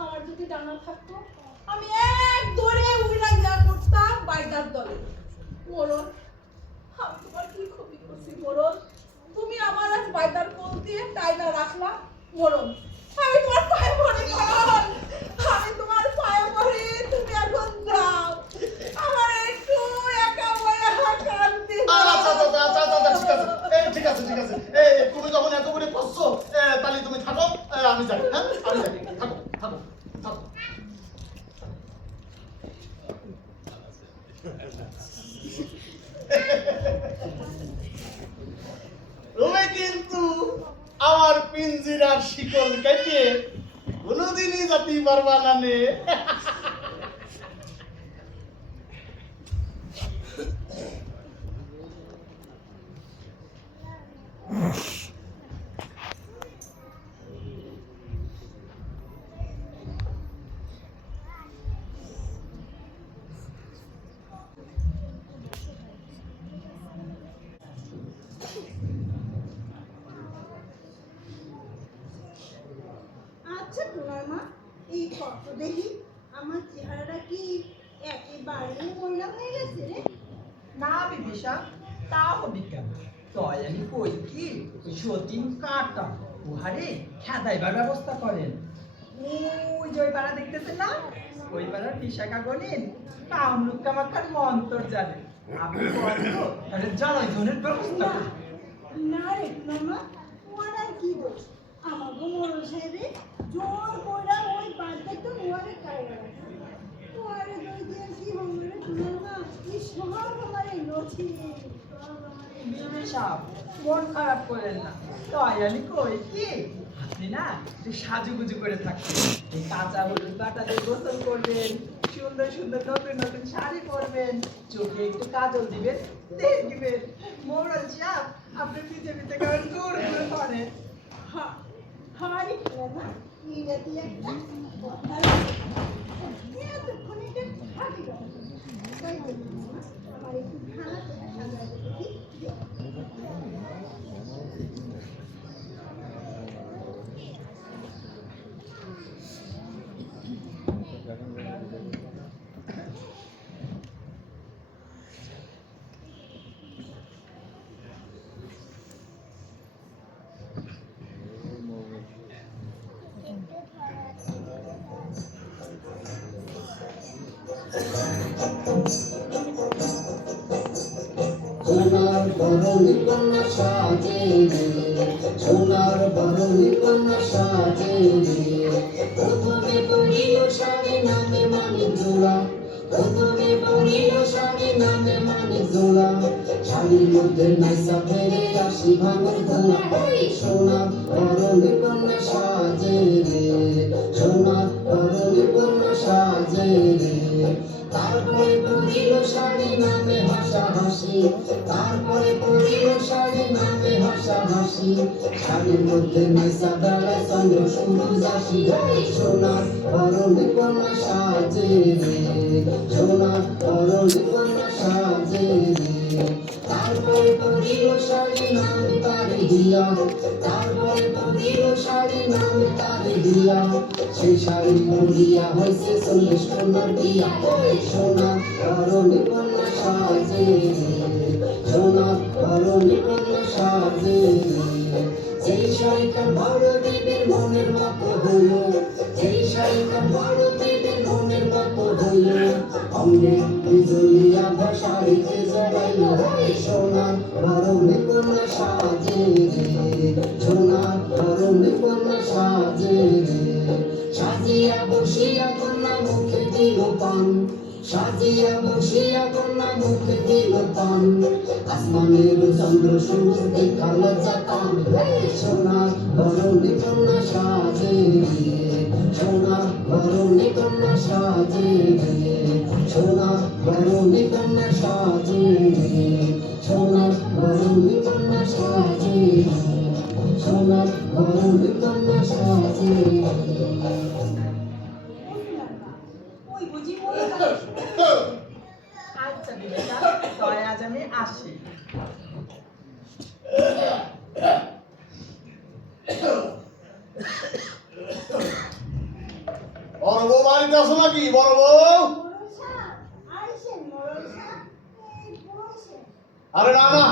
আমার যদি ডানা থাকতো আমি এক দৌড়ে উড়া গিয়া করতাম বাইদার দলে। মরণ, আমি তোমার কি ক্ষতি করছি মরণ? তুমি আমার আজ বাইদার কোল দিয়ে টাইনা রাখলা। মরণ, আমি তোমার পায়ে পড়ি মরণ, আমি তোমার পায়ে পড়ি, তুমি এখন যাও। আমার একটু একা বয়া কান্দি। আচ্ছা আচ্ছা আচ্ছা আচ্ছা ঠিক আছে, ঠিক আছে ঠিক আছে। তুমি যখন এত করে করছো তাহলে তুমি থাকো, আমি যাই। হ্যাঁ আমি যাই, থাকো থাকো থাকো। তুমি কিন্তু আমার পিঞ্জিরার শিকল কেটে কোনোদিনই যেতে পারবা না নে। আচ্ছা তোমার মা, এই কত দেখি আমার চেহারাটা কি একেবারে ময়লা হয়ে গেছে রে। না বিদিশা, তা হবি কেন? তয় আমি কই কি ওই সতীন কাটা উহারে খেদাইবার ব্যবস্থা করেন। ওই যে ওই পাড়া দেখতেছেন না, ওই পাড়ার বিশাখা গণিন কামরূপ কামাখার মন্তর জানে। আপনি বলতো তাহলে জনজনের ব্যবস্থা করুন। না রে মামা, ওর আর কি দোষ? আমাকে মোড়ল সাহেবে জোর কইরা ওই বাড়িতে তো ওয়ারে কাইরা ওয়ারে দই দিয়ে কি হবে রে মামা? এই সব আমারে নথি বিদিশা, মন খারাপ করেন না। তয় আমি কই কি আপনি না একটু সাজুগুজু করে থাকবেন। এই কাঁচা হলুদ বাটা দিয়ে গোসল করবেন, সুন্দর সুন্দর নতুন নতুন শাড়ি পরবেন, চোখে একটু কাজল দিবেন, দেখবেন মোড়ল সাহেব আপনি পিছে পিছে করে দূর করে পড়েন। হারি মামা এটা দিয়ে একটা কথা এতক্ষণ এটা হাঁটি গেল তাই বলি মামা, আমার একটু খানা সাজায় দেখি। সোনার বরণী কন্যা সাজে রে, সোনার বরণী কন্যা সাজে রে। প্রথমে পড়িল শাড়ি নামে মানিক জোড়া, প্রথমে পড়িল শাড়ি নামে মানিক জোড়া। শাড়ির মধ্যে নাইসা ফেরে আসি ভাঙর ধোলা। সোনার বরণী কন্যা সাজে রে, সোনার বরণী কন্যা সাজে রে। তারপরে পড়িল শাড়ি নামে হাসাহাসি, তারপরে পড়িল শাড়ি নামে হাসাহাসি। শাড়ির মধ্যে নাইসা বেড়ায় চন্দ্র সূরজ আসি। সোনার বরণী কন্যা সাজে রে, সোনার বরণী কন্যা সাজে রে। তারপরে পড়িল শাড়ি নাম তারে দিয়া, তারপরে পড়িল শাড়ি নাম তারে দিয়া। সেই শাড়ি পরিয়া হয়েছে 40 সোনার দিয়া। সোনার বরণী কন্যা সাজে রে, সোনার বরণী কন্যা সাজে রে। যেই শাড়িটা বড় দেবীর মনের মতো হইল, যেই শাড়িটা বড় দেবীর মনের মতো হইল। অমনে বিজলি আভা শাড়িতে জড়াইল। সোনার বরণী কন্যা সাজে রে, সোনার বরণী কন্যা সাজে রে। সাজিয়া বসিয়া কন্যা মুখে দিল পান, সাজিয়া বসিয়া কন্যা মুখে দিল পান। আসমানের চন্দ্র সূরজ দেখা লজ্জা পান। সোনার বরণী কন্যা সাজে রে, সোনার বরণী কন্যা সাজে রে, সোনার বরণী কন্যা সাজে রে, সোনার বরণী কন্যা সাজে রে, সোনার বরণী কন্যা সাজে রে। ওই বুঝি মরে গেল। আচ্ছা বিদিশা, তয় আজ আমি আসি। বড় বউ বাড়িতে আসো নাকি? বড় বউ? মোড়ল সাহেব আইসেন, মোড়ল সাহেব এই বসেন। আরে না না,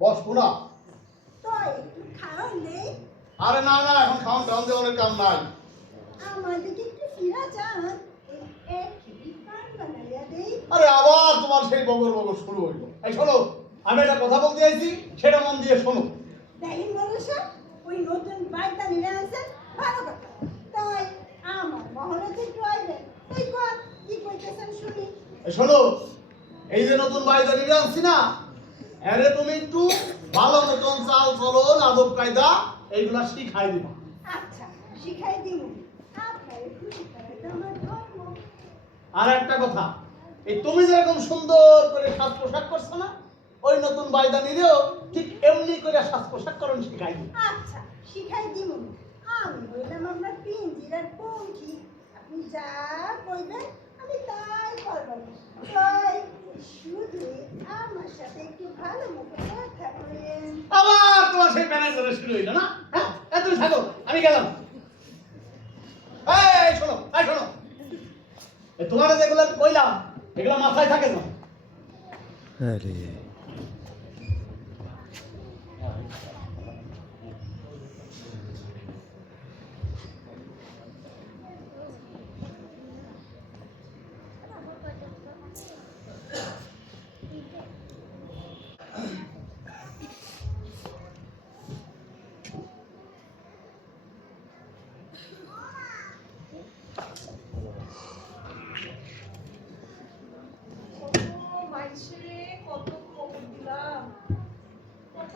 বসবো না। তো একটু খাওয়ান দেই। আরে না না, এখন খাওয়ান টাউন দেওয়ার কাম নাই। আমাদেরকে একটু ফিরা যান, এক খিদি পান বানাইয়া দেই। আরে আবার তোমার সেই বগর বগর শুরু হইলো। এই শোনো, আমি একটা কথা বলতে চাইছি, সেটা মন দিয়ে শোনো। দেখেন মোড়ল সাহেব, ওই নতুন বাড়িটা নিয়ে আসেন, ভালো কথা। তাই আমার মহলেতে একটু আইবেন। এই কর, কি কইতেছেন শুনি। এই শোনো, এই যে নতুন বাড়িটা নিয়ে আসছি না, এরে তুমি একটু ভালো মতন চাল চলন আদব কায়দা এইগুলা শিখাই দিবা। আচ্ছা, শিখাই দিন। আপনার খুশি করাই তো আমার ধর্ম। আর একটা কথা, এই তুমি যেরকম সুন্দর করে সাজ পোশাক করছো না, ওই নতুন বায়দা নিলেও ঠিক এমনি করে সাজ পোশাক করণ শিখাই দিই। আচ্ছা, শিখাই দিন। আমি হইলাম আপনার পিঞ্জিরার পঙ্খী। আপনি যা কইবেন আমি তাই করব। তাই শুধু আমার সাথে একটু ভালো মতো কথা বলেন। আবার তোমার সেই প্যানেল করে শুরু হইলো না? হ্যাঁ, তুমি থাকো, আমি গেলাম। এই শোনো, এই শোনো, তোমার যেগুলো কইলাম এগুলো মাথায় থাকে না। আরে কত মাইসে কত খবর দিলাম, কত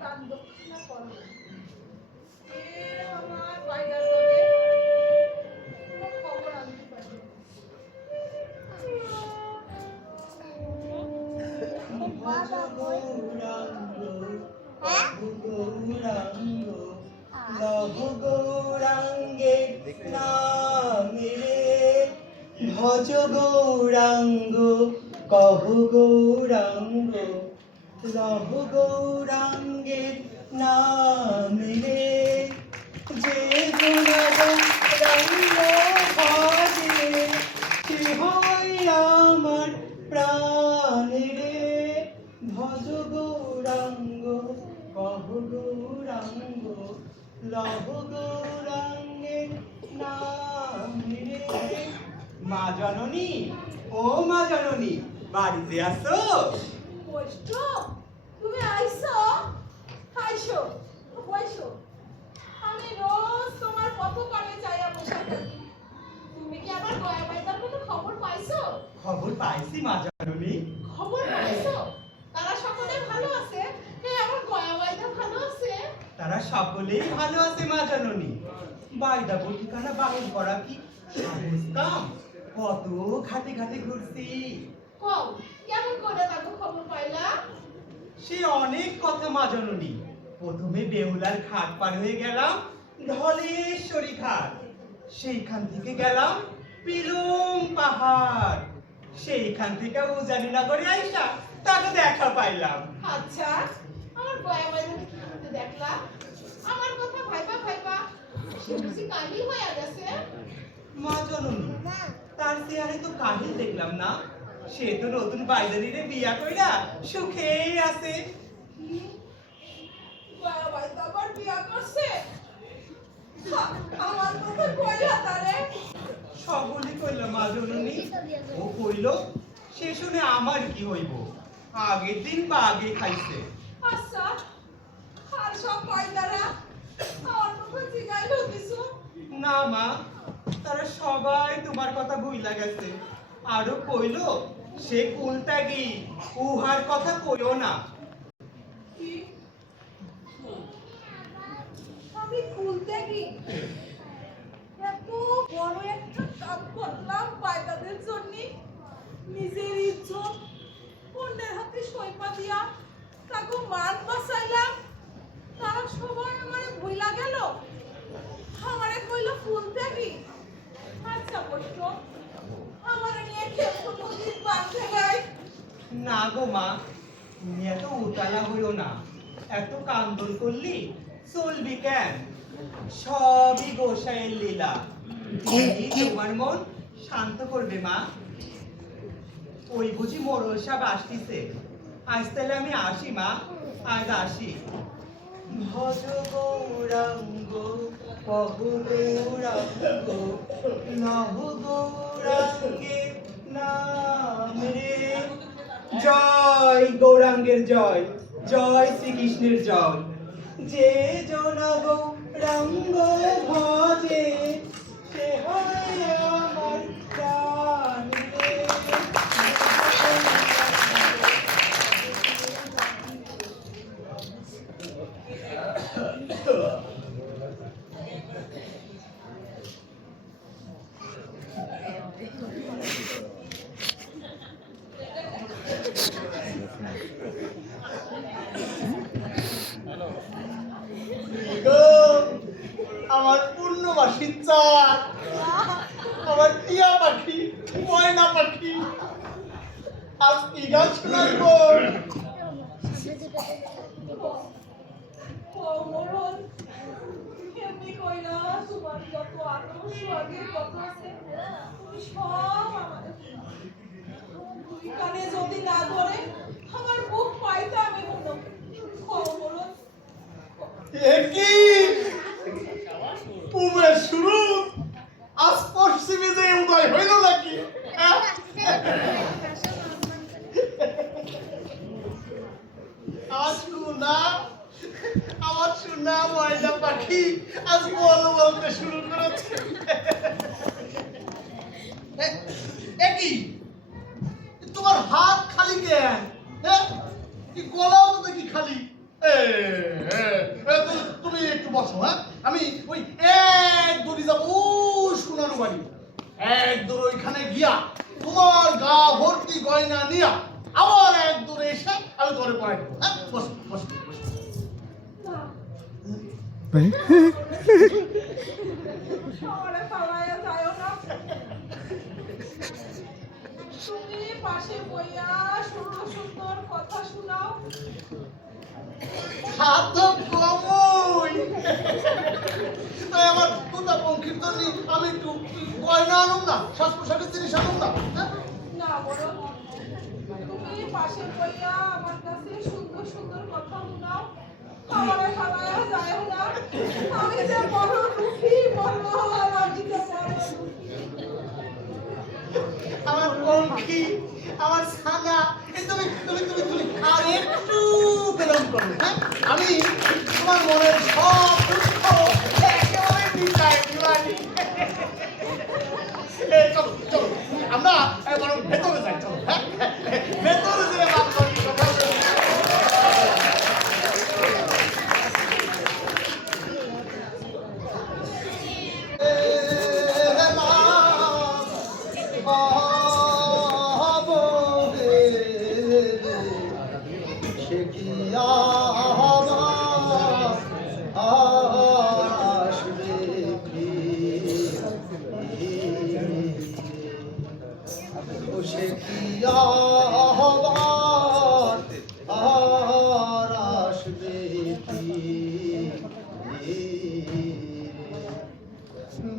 দান দক্ষিণা করলো, কেউ আমার বাইগার দলে কোনো খবর আনতে পারলো না। ভজ গৌরাঙ্গ কহ গৌরাঙ্গ লহ গৌরাঙ্গের নাম রে, যে গৌরাঙ্গ ভজে সে হয় আমার প্রাণ রে। ভজ গৌরাঙ্গ কহ গৌরাঙ্গ লহ গৌরাঙ্গের নাম রে। মা জননী, ও মা জননী, বাড়িতে আসো। বৈষ্ণ, তুমি আইছো? আইসো, বইসো। আমি রোজ তোমার পথ পানে চাইয়া বসে থাকি। তুমি কি আমার গয়া বাইদার কোনো খবর পাইছো? খবর পাইছি মা জননী। খবর পাইছো? তারা সকলে ভালো আছে? এই আমার গয়া বাইদা ভালো আছে? তারা সকলেই ভালো আছে মা জননী। বাইদাবো ঠিকানা বাহির করা কি সহজ কাম? কত ঘাটে ঘাটে ঘুরছি। কও, কেমন করে তাকে খবর পাইলা? সে অনেক কথা মা জননী। প্রথমে বেহুলার ঘাট পার হয়ে গেলাম ধলেশ্বরী ঘাট, সেইখান থেকে গেলাম পিলং পাহাড়, সেইখান থেকে উজানিনগরে আইসা তাকে দেখা পাইলাম। আচ্ছা, আমার গয়া বাইদাকে কি করতে দেখলা? আমার কথা ভাইবা ভাইবা সে বুঝি কালি হয়ে গেছে? মা জননী, তার চেহারে তো কাহিল দেখলাম না। সে তো নতুন বাইদারিরে বিয়া কইরা সুখেই আছে। কি? গয়া বাইদা আবার বিয়া করছে? হা, আমার কথা কইলা তারে? সকলে কইল মা জননী। ও কইল সে শুনে আমার কি হইব, আগের দিন বাগে খাইছে। আচ্ছা, আর সব বাইদারা আমার কথা জিগাইলো কিছু? না মা, তারা সবাই তোমার কথা ভুইলা গেছে। আরো কইল সে কুলত্যাগী, উহার কথা কইও না। কি? আমি খুলতে কি এত বড় একটা কাজ করলাম বাইদাদের জন্য, নিজের ইজ্জত অন্যের হাতে সইপা দিয়া তাকে মান বাঁচাইলাম, তারা সবাই আমারে ভুইলা গেল, আমারে কইল খুলতে কি? আচ্ছা বৈষ্ণ, আমারে নিয়ে খেলতো নদীর পাশে গাই। না গো মা, তুমি এত উতালা হইও না। এত কান্দন করলি চলবি কেন? সবই গোসাইয়ের লীলা। তিনি তোমার মন শান্ত করবে মা। ওই বুঝি মোরল সাহেব আসতিছে। আজ তাহলে আমি আসি মা, আজ আসি। ভজ গৌরাঙ্গ কহ গৌরাঙ্গ নহ গৌরাঙ্গের নাম রে। জয় গৌরাঙ্গের জয়, জয় শ্রীকৃষ্ণের জয়। যে জন গৌরাঙ্গ ভজে সে হয় আমার প্রাণ রে। আমার পূর্ণবাসীর চাঁদ, আমার টিয়া পাখি, ময়না পাখি, আজ কি গান শোনাবো? ও মরণ, এমনি কইলা তোমার যত আদর্শ আগে কত আছে তুমি সব আমাদের কানে যদি না ধরে আমার বুক পাইতে আমি হলো খবর একই পুবের শুরু আজ পশ্চিমে যে উদয় হইল নাকি আমার শোনা ময়না পাখি আজ বল বলতে শুরু করেছে একই তোমার হাত খালি কেন কি গলাও তো দেখি খালি তুমি একটু বসো হ্যাঁ আমি ওই এক দড়ি যাবো ওই সোনার বাড়ি এক দূর ওইখানে গিয়া তোমার গা ভর্তি গয়না নিয়া আবার এক দূরে এসে আমি ধরে পড়াই দেবো হ্যাঁ বসো বসো বসো আমারে পালায়া যায়ও না তুমি পাশে বইয়া সুন্দর সুন্দর কথা শোনাও হাত কমই তাই আমার কোথা পঙ্খির জন্য আমি একটু গয়না আনুম না শ্বাস প্রশ্বাসের জিনিস আনুম না না বড় তুমি পাশে বইয়া আমার কাছে সুন্দর সুন্দর কথা শোনাও আমারে পালায়া যায়ও না আমি যে বড় দুঃখী বড় আমি যে বড় দুঃখী আমার পঙ্খি আমার ছানা তুমি তুমি তুমি তুমি আর একটু বেলন করবে হ্যাঁ আমি তোমার মনের সব দুঃখ একেবারে মিটাই দিবানি চলো চলো আমরা বরং ভেতরে যাই চলো হ্যাঁ ভেতরে যেয়ে বাপ করি কথা বলি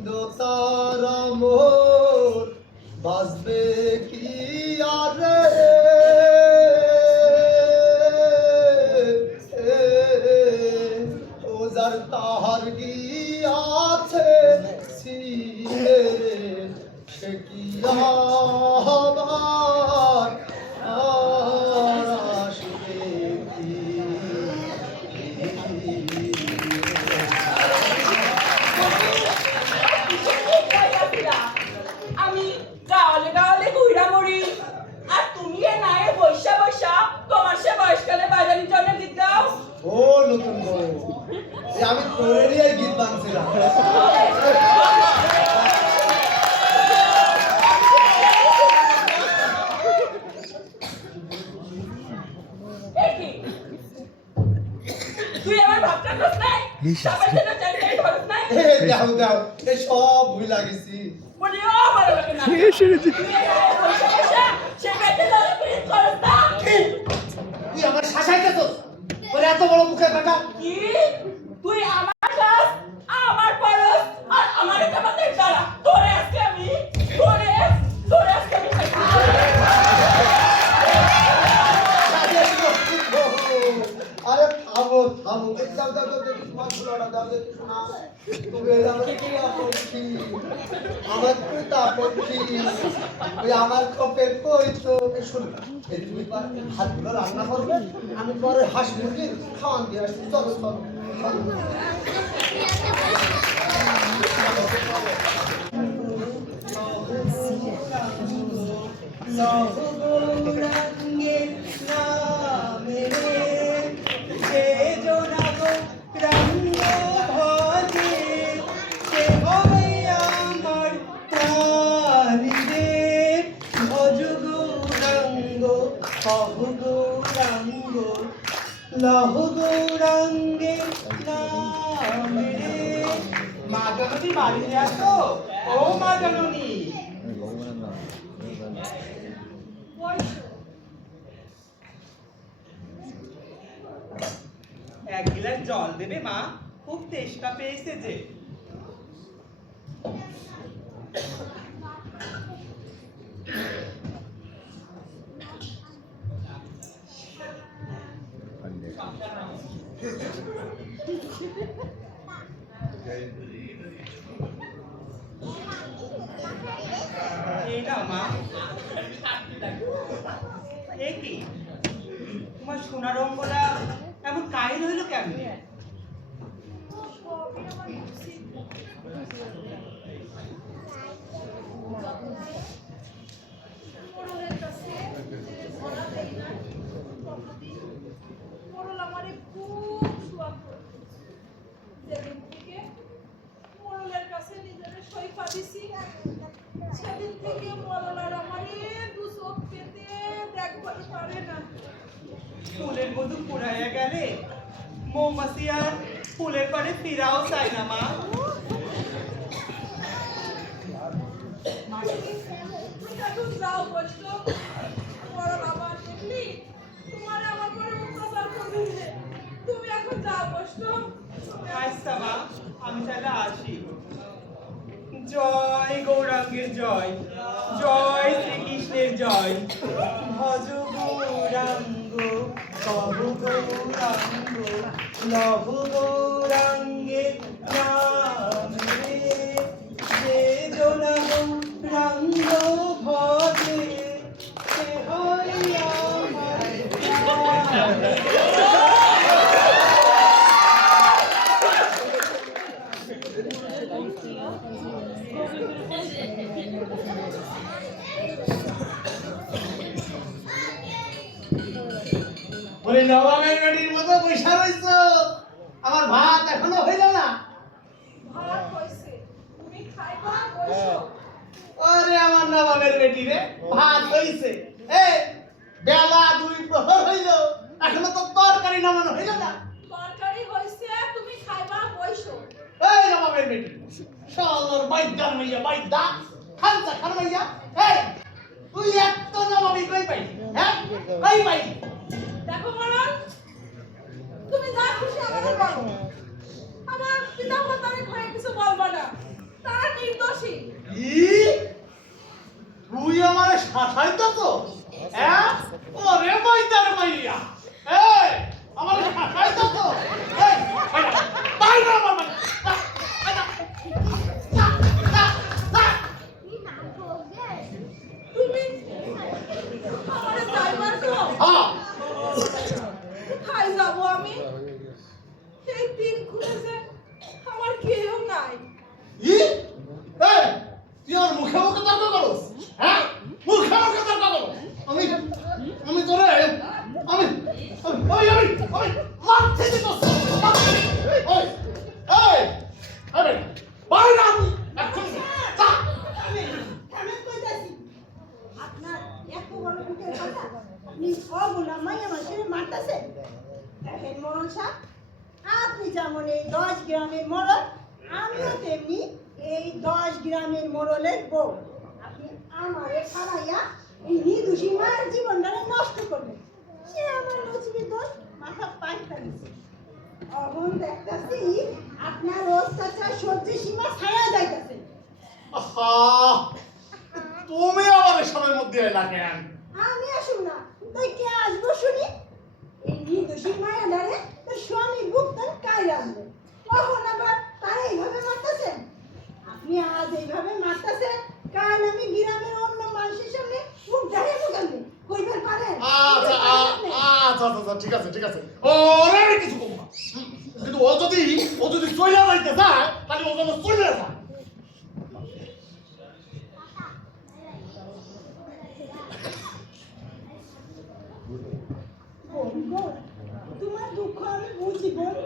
দোতারা মোর বাজবে কি আরে ওজার তাহার গিয়াছে সিরে সে কি আবার আর আসবে কি আমি গাওয়ালে গাওয়ালে ঘুরা মরি আর তুমি এ নায়ে বৈশা বৈশা তোমার সে বয়সকালে বাজারির জন্য গীত গাও ও নতুন বউ আমি তোরেরই এই গীত বানছিলাম কি তুই আমার ভাবটা করছ নাই সবার জন্য চাইতে করছ নাই দাও দাও এই সব ভুল লাগেছি বলি ও ভালো লাগে না তুই বৈশা বৈশা সে কাটে দাও প্রিন্ট করছ না তুই আমার শাসাইতেছ বলে এত বড় মুখে কথা কি তুই আমার ক্লাস আমার পরশ আর আমার একটা মাথায় দাঁড়া তোরে আজকে আমি তোরে আজকে আমি আরে থামো থামো যাও যাও যাও দেখি তোমার ফুলটা দাও দেখি শোনা তুমি আমার কি আপত্তি আমার কি আপত্তি ওই আমার কপের কই তো শুন এই তুমি হাতগুলো রান্না করবে আমি পরে হাঁস মুরগি খাওয়ান দিয়ে আসছি চলো চলো লহগৌরাঙ্গে নামে রে যে জনাগো রঙ্গ ভজে সে হয় আমার প্রাণী রে ভজ গৌরাঙ্গ কহ গৌরাঙ্গ লহগৌরাঙ্গে নামে রে মা জননী বাড়িতে আসো ও মা জননী এক গ্লাস জল দেবে মা খুব তেষ্টা পেয়েছে যে এই না মা, এ কি তোমার সোনার অঙ্গটা এমন কাহিল হইল কেমনে? মোড়লের কাছে ধরা দেই না, ততদিন মোড়ল আমারে খুব সুয়াদ করতো। যেদিন থেকে মোড়লের কাছে নিজের সইফা দিছি, সেদিন থেকে মোড়ল আর আমারে দু চোখ পেতে দেখবার পারে না। ফুলের মধু পুরাইয়া গেলে মৌমাছি আর ফুলের পরে ফিরাও চায় না মা। এখন যাও বসলো, মোড়ল আবার দেখলি তোমার আমার পরে অত্যাচার করবে যে। তুমি এখন যাও বসলো। আচ্ছা মা, আমি তাহলে আসি। জয় গৌরাঙ্গের জয়, জয় শ্রীকৃষ্ণের জয়। ভজ গৌরাঙ্গ কহ গৌরাঙ্গ, লভ গৌরাঙ্গের নাম রে। যে জন গৌরাঙ্গ ভজে সে হয় আমার প্রাণ। ওরে নবাবের বেটির মতো পয়সা রইছ, আমার ভাত এখনো হইল না। ভাত হইছে, তুমি খাইবা বসো। ওরে আমার নবাবের বেটি রে, ভাত হইছে। এই বেলা 2 প্রহর হইল, এখনো তো তরকারি নামানো হইল না। তরকারি হইছে, তুমি খাইবা বসো। এই নবাবের বেটি, শালার বাইদার মাইয়া বাইদা, খানসা খান মাইয়া। এই তুই এত নবাবি কই পাই? হ্যাঁ কই পাই? দেখো মরণ, তুমি যা খুশি আমাকে বলো। আমার পিতা মাতারে ঘরে কিছু বলবা না, তারা নির্দোষী। ই তুই আমারে শাসাইতাছ? হ্যাঁ ওরে বাইদার মাইয়া, এই আমারে শাসাইতাছ? এই বাইরে আমার বাড়ি। তুমি আমারে যাইবার তো হ্যাঁ কোথায় যাবো আমি? এই দিন খুলেছে, আমার কেউ নাই। ই এই তুই আমার মুখে মুখে তর্ক করস? হ্যাঁ মুখে মুখে তর্ক করস? আমি তোরে আমি মারতে দিতাছ। ওই এই আরে বাইরে আমি এখন যা। আমি কইতাছি, আপনার এত বড় মুখের কথা আপনি অবলা মাইয়া মানুষের মারতাছেন? দেখেন মরণ সাহেব, আপনি যেমন এই 10 গ্রামের মরল, আমিও তেমনি এই 10 গ্রামের মরলের বউ। আপনি আমারে খাড়াইয়া এই নির্দোষী মায়ের জীবনটারে নষ্ট করবেন। সে আমার নসিবের দোষ, মাথা পাইতা দিছে। অহন দেখতাছি আপনার অত্যাচার সহ্য সীমা ছাড়া যাইতাছে। আহা তুমি আবার এসবের মধ্যে এলা কেন? আমি আসুন না, তাই কে আসবো শুনি? এই নির্দোষী মায়াডারে তার স্বামী ভুক্তান কাই আনবে, কখন আবার তারা এইভাবে মারতেছেন? আপনি আজ এইভাবে মারতেছেন, কাল আমি গ্রামের অন্য মানুষের সামনে মুখ দাঁড়িয়ে মুখানবে কইবার পারেন? আচ্ছা আচ্ছা আচ্ছা ঠিক আছে ঠিক আছে, ওরে আমি কিছু কম না, কিন্তু ও যদি চলে যাইতে চায় তাহলে ও যেন চলে যায়। তোমার দুঃখ আমি বুঝি বোন,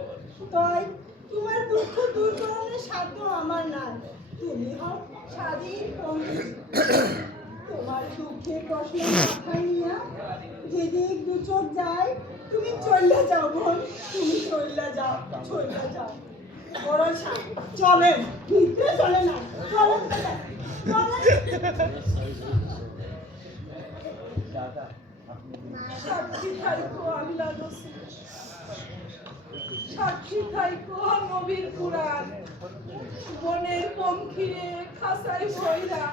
তাই তোমার দুঃখ দূর করানোর সাধ্য আমার নাই। তুমি হও স্বাধীন পণ্ডিত। তোমার দুঃখের কষ্ট মাথায় নিয়া যেদিক দু চোখ যায়, তুমি চলে যাও বোন, তুমি চলে যাও, চলে যাও। বড় চলেন, ভিতরে চলে না, চলেন চলেন। সাক্ষী থাইকো আল্লাহ রসুল, সাক্ষী থাইকো নবীর কুরআন, বনের পঙ্খিরে খাসাই ভৈরা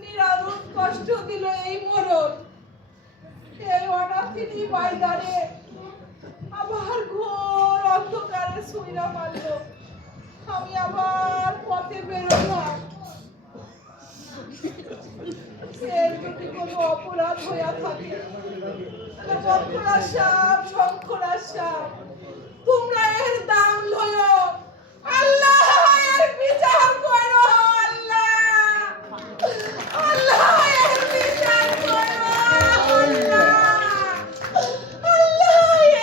নিরারুণ কষ্ট দিল এই মরণ। এই অনাথিনী বাইদারে আবার ঘোর অন্ধকারে ছুঁইরা মারল। আমি পথে বেরোলাম, এর যদি কোনো অপরাধ হইয়া থাকে, বক্ষরা সাপ, শঙ্খরা সাপ, তোমরা এর দাম লইও। আল্লাহ এর বিচার করো, আল্লাহ, আল্লাহ এর বিচার করো, আল্লাহ, আল্লাহ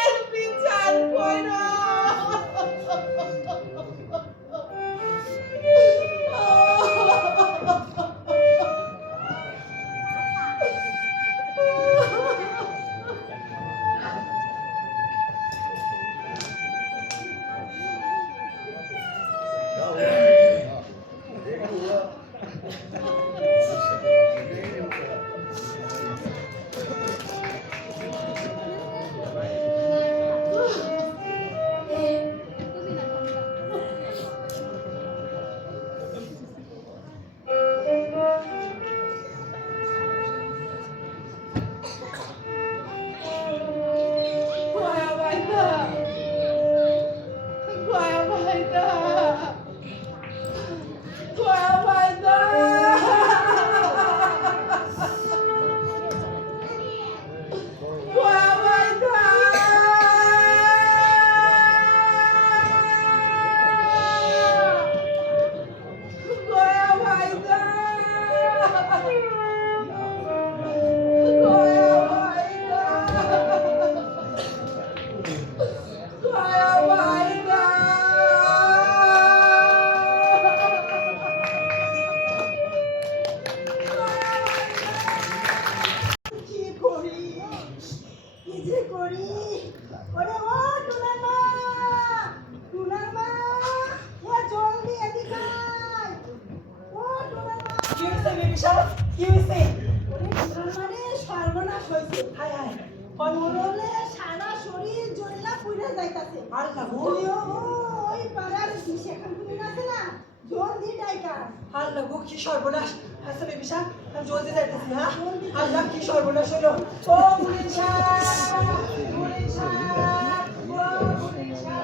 এর বিচার করো। কি হয়েছে বিবিসা? কি হয়েছে? সর্বনাশ হয়েছে। হায় হায়, মরলে সারা শরীর জ্বলা পুড়ে যাইতাছে। আল্লাহ গো, তুমিও ওই পাড়ার সেখান তুমি আছে না, জলদি ডাইকা। আল্লাহ গো, কি সর্বনাশ। আচ্ছা বিবিসা, আমি জলদি যাইতেছি। হ্যাঁ, আল্লাহ কি সর্বনাশ হলো। ও মুনিশা, মুনিশা, ও মুনিশা,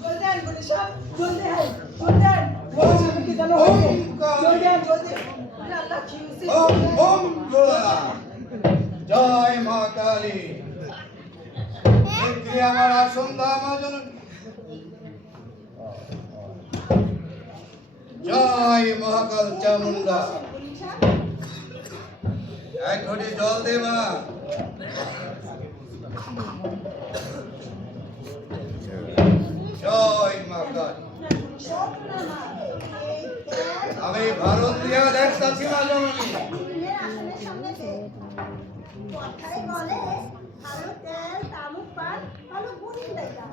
জলদি আন বিবিসা, জলদি আন, জলদি আন। বলছি কি জানো হয়েছে? জলদি আন, জলদি। আরে আল্লাহ কি হয়েছে? ওম গোলা জয় মা কালী। নেত্রী আমার আসন্দা মা জননী, জয় মহাকাল চামুন্ডা। মুনিশা, এক ঘটি জল দে মা। জয় মা কালী। আমি ভারত দিয়া দেখতাছি মা জননী। আসনের সামনে দে। কথায় বলে ভালো তেল, তামুক পান, ভালো গুণিন ডাইকা।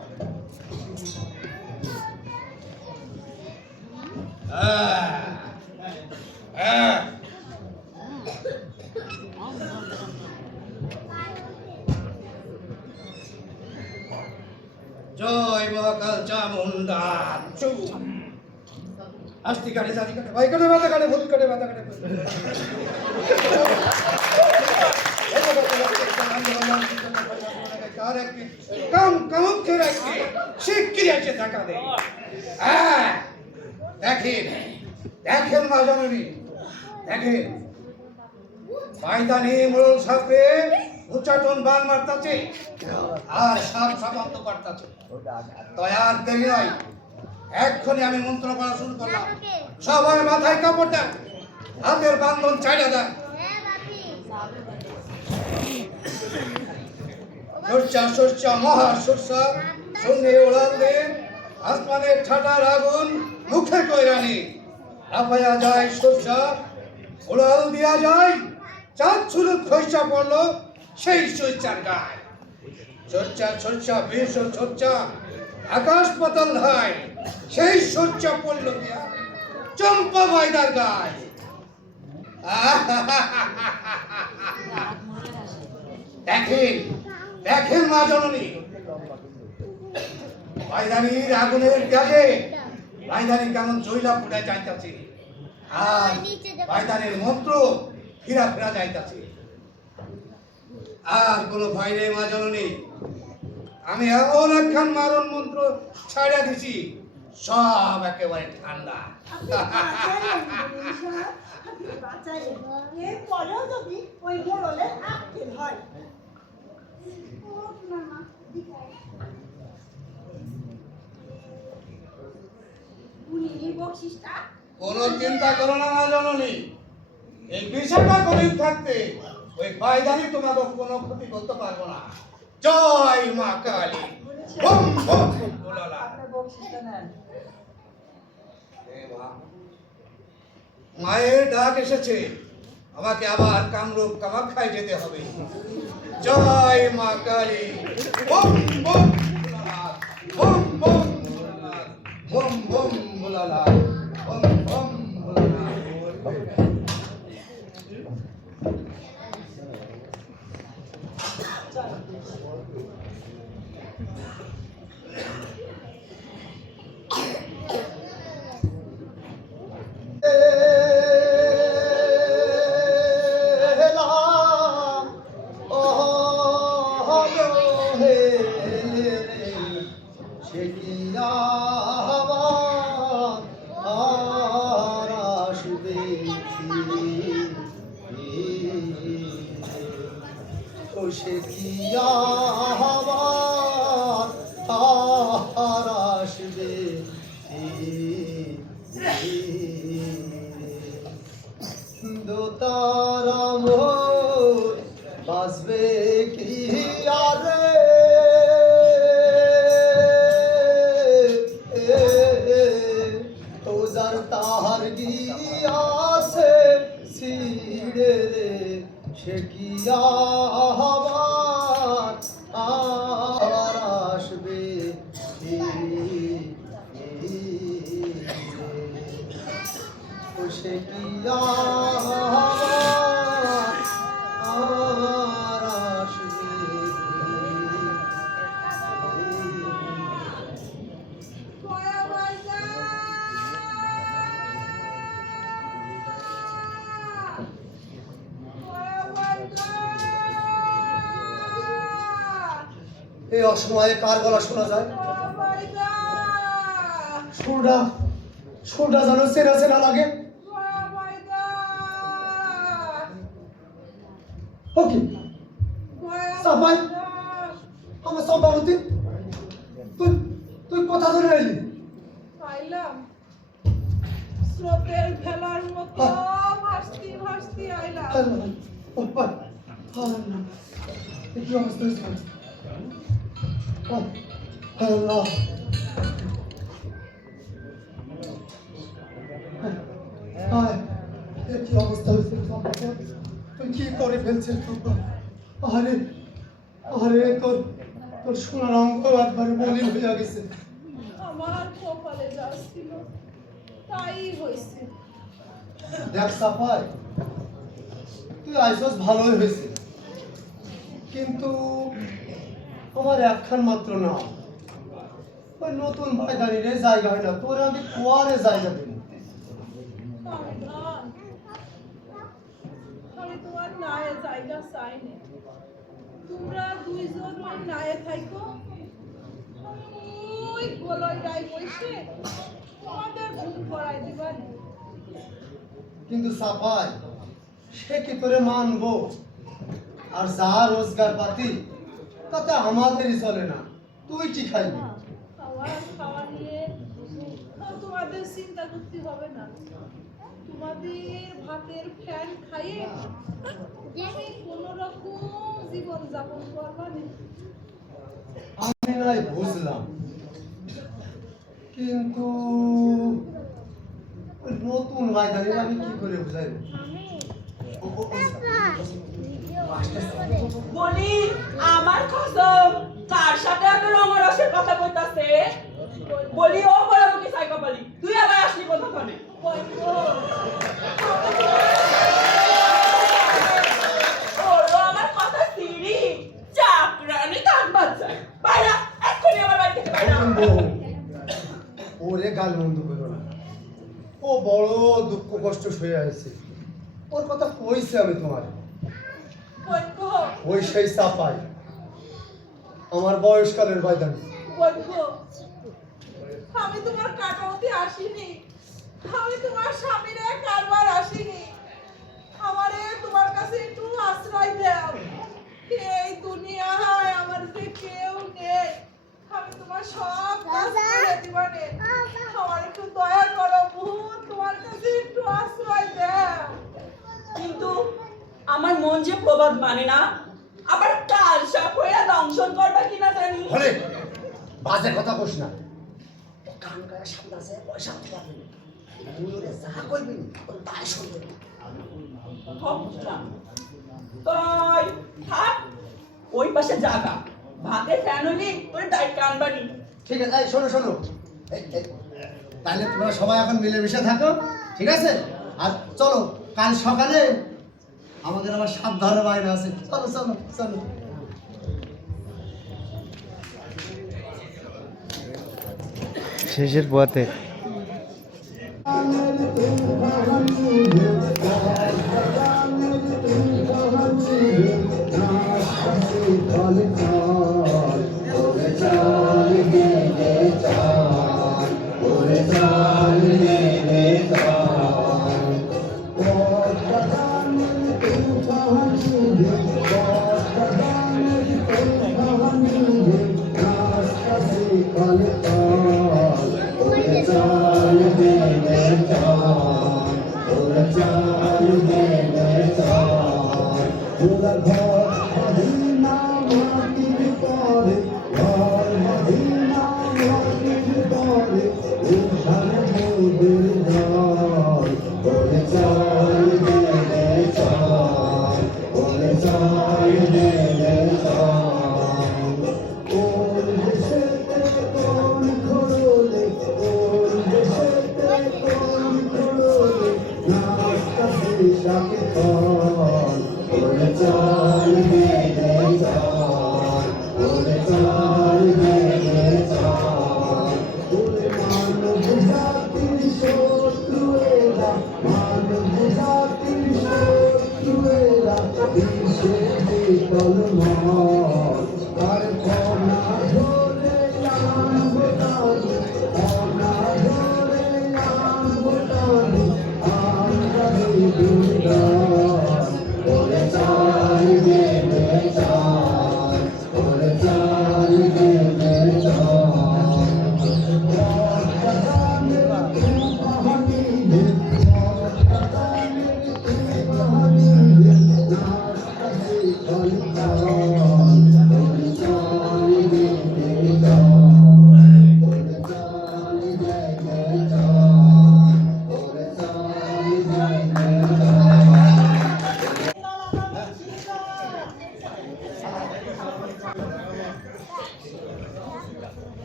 জয় মহাকাল চামুন্ডা। আস্তি কাটে, জাতি কাটে, ভাই কাটে, মাথা কাটে, ভূত কাটে, মাথা কাটে। কাম কামুক রাখি শিগগিরি এসে দেখা দে। দেখেন দেখেন মা জননী, দেখেন ময়দানি মোড়ল সাপে উচ্চাটন বান মারতাছে আর সাপ সাপান্ত করতাছে। তয়ার দেরি নয়, এক্ষুনি আমি মন্ত্র পড়া শুরু করলাম। সবার মাথায় কাপড় দেন, হাতের বান্ধন ছাড়া দেন। সরষা সরষা মহা সরষা সঙ্গে ওড়াল দেন, আসমানের ঠাটার আগুন মুখে কইরানি। লাফাইয়া যায় সরষা, ওড়াল দিয়া যায়, চাঁদ ছুলুক খৈসা পড়লো সেই সরষার গায়ে। সরষা সরষা বেশ সরষা, আকাশ পাতাল ধায়, সেই সরষা পড়লো দিয়া চম্পা বাইদার গায়ে। দেখেন দেখেন মা জননী, বাইদানির আগুনের কাজে বাইদানি কেমন জৈলা ফুটে যাইতাছে আর বাইদানির মন্ত্র ফিরা ফিরা যাইতাছে। আর কোনো ভয় নেই মা জননী, আমি এমন একখান মারণ মন্ত্র ছাড়া দিছি, সব একেবারে ঠান্ডা। আপনি বাঁচাইলেন বড়ুই সাহেব, আপনি বাঁচাইলেন। এরপরেও যদি ওই মোড়লের আক্কেল হয়। উনি এই বকশিসটা কোনো চিন্তা করো না মা জননী, এই বিশাখা গরিব থাকতে ওই বাইদানি তোমাদের কোনো ক্ষতি করতে পারবো না। জয় মা কালী। বম বম বলালা। আপনার বকশিসটা নেন। এ মা, মায়ের ডাক এসেছে, আমাকে আবার কামরূপ কামাখ্যায় যেতে হবে। জয় মা কালী। বম বম বলালা, বম বম বলালা, বম বম বলালা, বম বম বলালা। সে কি আবার আর আসবে দোতারাম বাসবে কি আরে ওজার তাহার গিয়াছে সিড়ে রে সে কি আবার আর আসবে সে কি আবার আর আসবে এই অসময়ে কার গলা শোনা যায়? সুরটা সুরটা যেন চেনা চেনা লাগে। ওকে সাফাই, আমার সভাপতি, তুই তুই কথা ধরে এলি? পাইলাম স্রোতের ভেলার মতো ভাসতি ভাসতি আইলাম। কি অবস্থা হয়েছে? আল্লাহ, কি অবস্থা হয়েছে? তুই কি করে ফেলছিস? আরে আরে তোর তোর সোনার অঙ্ক একবারে মলিন হয়ে গেছে। আমার কপালে যা ছিল তাই হয়েছে। দেখ সাফাই, তুই আইসস ভালোই হয়েছে, কিন্তু আমার একখান মাত্র না, ওই নতুন ভাইদানিরে জায়গা হয় না, তোর আমি কুয়ারে জায়গা দেব। আমি তোমার নায়ে জায়গা চাইনি, তোমরা দুইজন ওই নায়ে থাইকো, ওই গলায় গায়ে বসে তোমাদের ঘুম করাই দিবানি। কিন্তু সাফাই, সে কি করে মানবো? আর যা রোজগার পাতি তাতে আমাদেরই চলে না, তুই কি খাইবি? খাওয়ার খাওয়া নিয়ে তোমাদের চিন্তা করতে হবে না, তোমাদের ভাতের ফ্যান খাইয়ে আমি কোনো রকম জীবন যাপন করবানি। আমি নাই বুঝলাম, কিন্তু ওই নতুন ভাইদানিরে আমি কি করে বুঝাইব? বলি আমার কসম, কার সাথে এত রঙরসের কথা কইতাছে? বলি ও বলবো কি সাইকো বলি, তুই আবার আসলি কোথায়? ওরও আমার কথা সিরি চাকরানি কান বাচ্চায় বাইরা, এক্ষুনি আমার বাড়ি থেকে বাইরা। ওরে গাল বন্ধ করো না, ও বড় দুঃখ কষ্ট সয়ে আছে, ওর কথা কইছে আমি তোমার। ওই সেই সাফাই, আমার বয়সকালের বাইদানি। আমি তোমার কাটাওতে আসিনি, আমি তোমার স্বামীর কারবার আসিনি। আমারে তোমার কাছে একটু আশ্রয় দাও। এই দুনিয়ায় আমার যে কেউ নেই, আমি তোমার সব কাজ করে দিবানে। আমার একটু দয়া করো ভূত, তোমার কাছে একটু আশ্রয় দাও। কিন্তু আমার মন যে প্রবাদ মানে না, আবার কাল সাপ হইয়া দংশন করবা কিনা জানি। বলে বাজে কথা বস না। ও কান গায়ে সামনে আছে, পয়সা দিতে পারবি না। তুই ওরে যা কইবি ও তাই শুনবে। তাই থাক, ওই পাশে জাগা ভাতে ফ্যান হইলি তোর ডাইট কানবানি। ঠিক আছে, এই শোনো শোনো, তাহলে তোমরা সবাই এখন মিলেমিশে থাকো, ঠিক আছে? আর চলো, কাল সকালে আমাদের আবার সাবধানে বাইরে আছে। চলো চলো চলো। শেষের পথে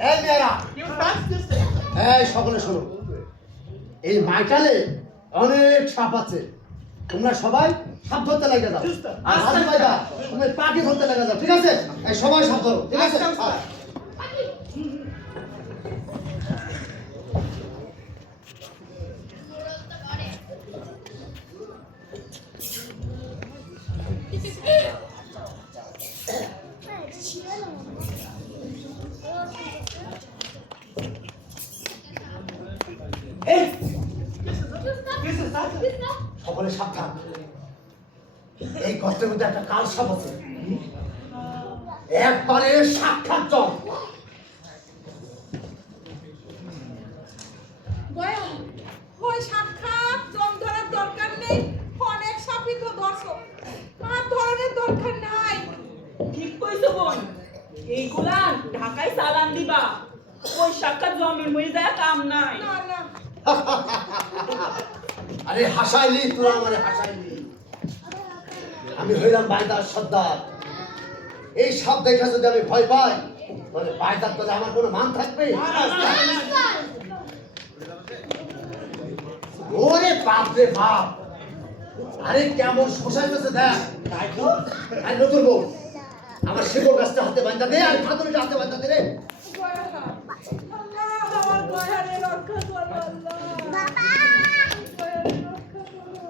এই মেয়েরা, এই সকলে শোনো, এই মাইকালে অনেক সাপ আছে। তোমরা সবাই সাপ ধরতে লেগে যাও। আর হাজি ভাইরা, তুমি পাখি ধরতে লেগে যাও, ঠিক আছে? এই সবাই সাপ ধরো, ঠিক আছে? সকলে সাবধান, এই গর্তের মধ্যে একটা কাল সাপ আছে, একবারে সাক্ষাৎ জল। দয়া, ওই সাক্ষাৎ জম ধরার দরকার নেই, অনেক সাপই তো দর্শক, আর ধরনের দরকার নাই। ঠিক কইছো বোন, এইগুলা ঢাকায় চালান দিবা, ওই সাক্ষাৎ জমির মধ্যে যায় কাম নাই। না না, আরে হাসাইলি তোরা, আমারে হাসাইলি। আমি হইলাম বাইদার সর্দার। এই সব দেখা যদি আমি ভয় পাই, তাহলে বাইদার তোলে আমার কোনো মান থাকবে? ওরে বাপ রে বাপ, আরে কেমন শোষাইতেছে দেখ। আরে নতুন বউ, আমার শিকড় গাছটা হাতে বাঁধা দে, আর ফাতুরিটা হাতে বাঁধা দে রে। দয়া, আল্লাহ আমার দয়ারে রক্ষা করো আল্লাহ। বাবা দয়ারে রক্ষা করো।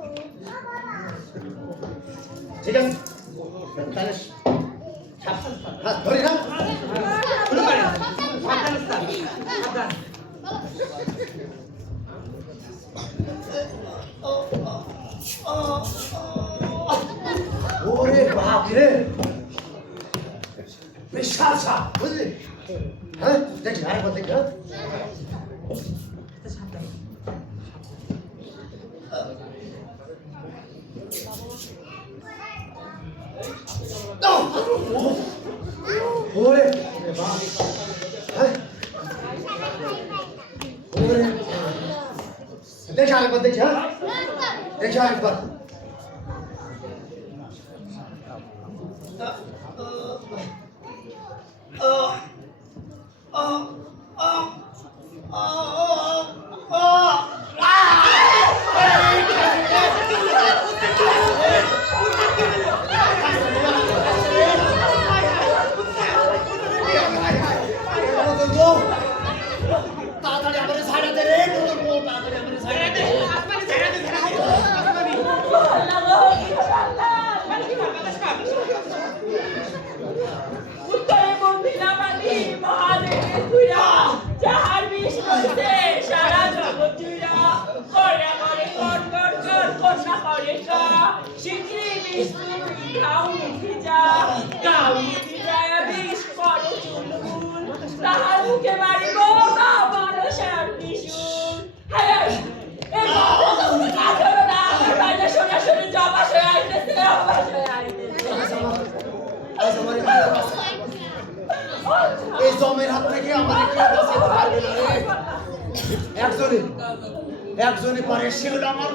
ঠিক আছে, তাহলে হাত ধরি না। সাবধান। ওরে বাপ রে, বিশাল সাপ বুঝলি? হ্যাঁ দেখি আরেকবার দেখি। হ্যাঁ ওরে বাপ, হ্যাঁ ওরে দেখি আরেকবার দেখি। হ্যাঁ দেখি আরেকবার। তাড়াতাড়ি আমাদের ছাড়া দে রে, তাড়াতাড়ি আমাদের ছাড়া দে। উত্তরে বন্দিলা বালি মহাদেবের তুইরা যাহার বিষ করছে সারা জগৎ জুড়া করে করে কর কর কর কন্যা করে কা শিগগিরি বিষ তুই খাও মুখে যা খাও মুখে যায় বিষ করে চুলমুল তাহার মুখে মারিব মা মানুষের বিশুল হ্যাঁ এই বাবা তুমি কাজ করো না আমার বাইরে সরাসরি জবাসে আইতেছে জবাসে আইতেছে এই জমের হাত থেকে আমাদের কেউ বাঁচাতে পারবে না রে। একজনই পারে, সে হলো আমার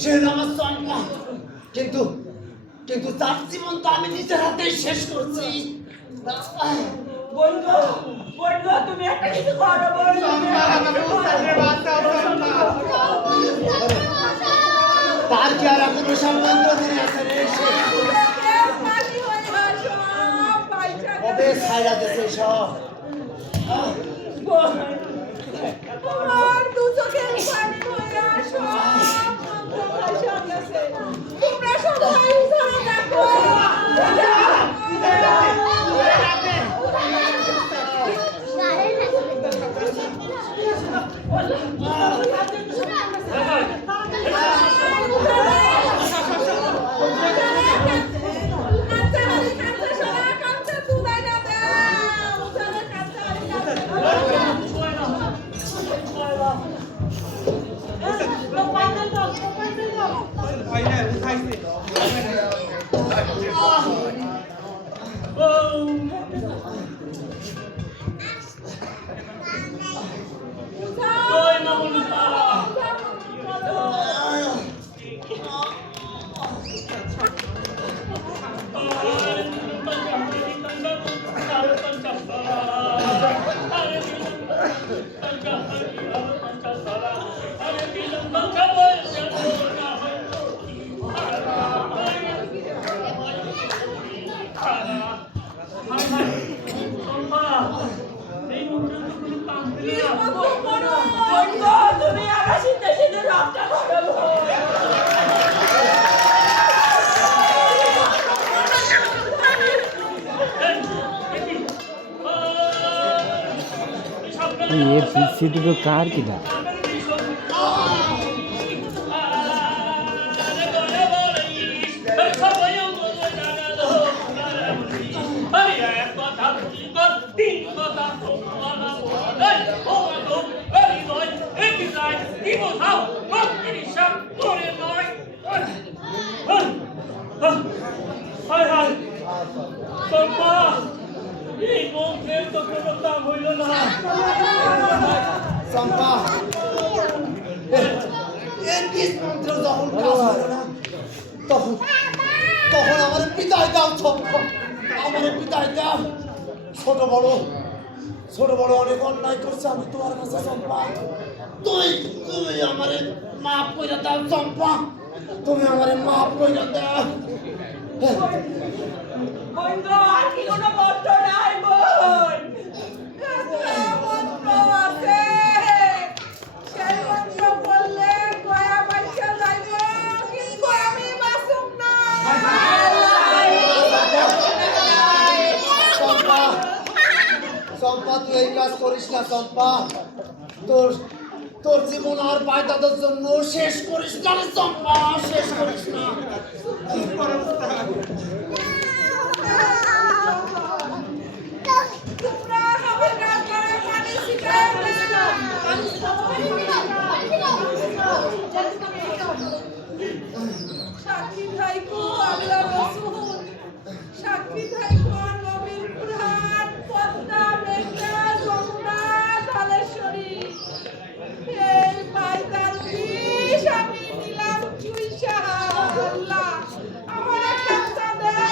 সে হলো আমার চম্পা। কিন্তু তার জীবন তো আমি নিজের হাতেই শেষ করছি। বন্ধু বন্ধু তুমি একটা কিছু করো বন্ধু তার কি আর কোনো সম্বন্ধ নেই আছে রে? সে পানি হয়ে আসো বাইচা কবে ছাইড়া দেছে সব। তোমার দু চোখের পানি হয়ে আসো তোমরা সবাই উঠে দেখো। তুমি আমার সিদ্ধ সিদ্ধ রক্তটা করো ये पीछे तो कार की था চম্পা এর বিষ মন্ত্র যখন কাজ হলো না তখন আমার পিতায় দাও চম্পা, আমার পিতায় দাও। ছোট বড় অনেক অন্যায় করছে আমি তোমার কাছে চম্পা। তুমি আমারে মাফ করে দাও চম্পা, তুমি আমারে মাফ করে দাও। বন্ধু আর কি কোনো মন্ত্র নাই বোন মন্ত্র আছে সেই মন্ত্র বললে গয়া বাইচা যাইব কিন্তু আমি বাসুম না। চম্পা তুই এই কাজ করিস না চম্পা, তোর তোর জীবন আর বাইদাদের জন্য শেষ করিস না রে চম্পা, শেষ করিস না। তোমরা আমার গান করে পানি ছিটাও না। সাক্ষী থাইকো আল্লাহ রাসূল, সাক্ষী থাইকো নবীর কুরআন, পদ্মা, মেঘনা, যমুনা, ধলেশ্বরী। এই বাইদার বিষ আমি নিলাম চুইসা, আল্লাহ আমার একটা দেন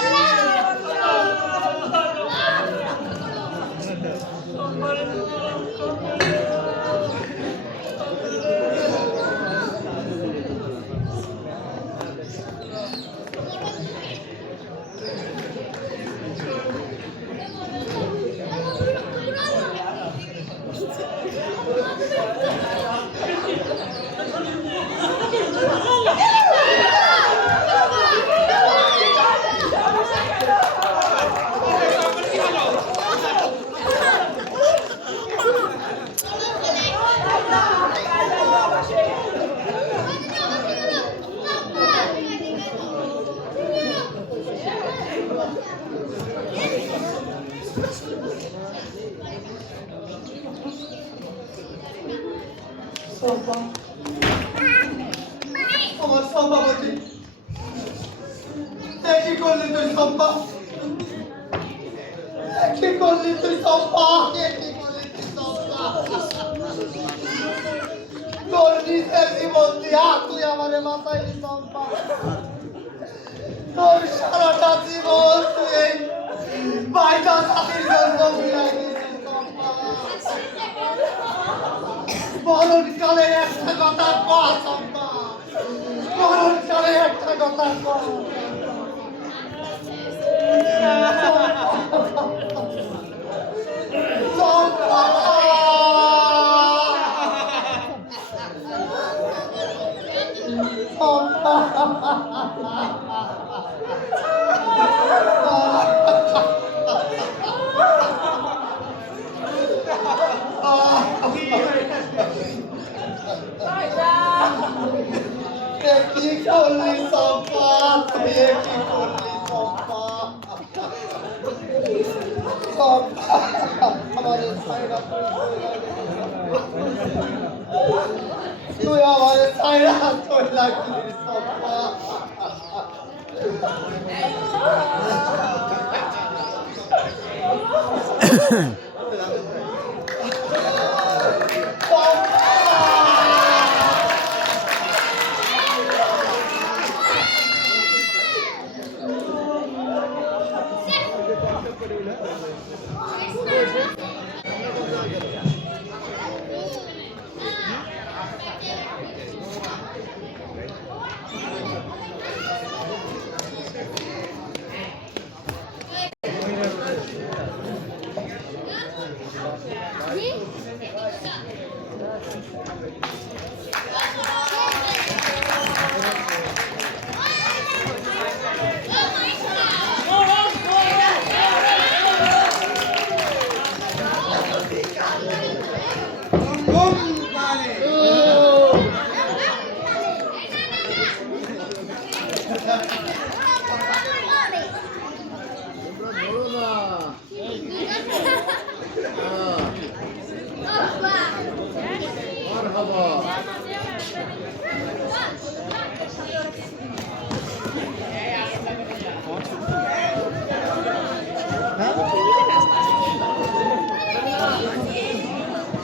চম্পা, আমার চম্পাবতী, কি করলি তুই চম্পা? কি করলি তুই চম্পা? কি করলি তুই চম্পা? তোর নিজের জীবন দিয়া তুই আমারে বাঁচাইলি চম্পা। তোর সারাটা জীবন তুই এই বাইটা জাতির জন্য বিলাই দিয়েছিস চম্পা। মরণকালে একটা কথা কহ চম্পা, মরণকালে একটা কথা কহ। চম্পা, কি করলি চম্পা, তুই কি করলি চম্পা? চম্পা, আমাদের ছাইরা তুই আমাদের ছাইরা চলে গেলি চম্পা। Marhaba.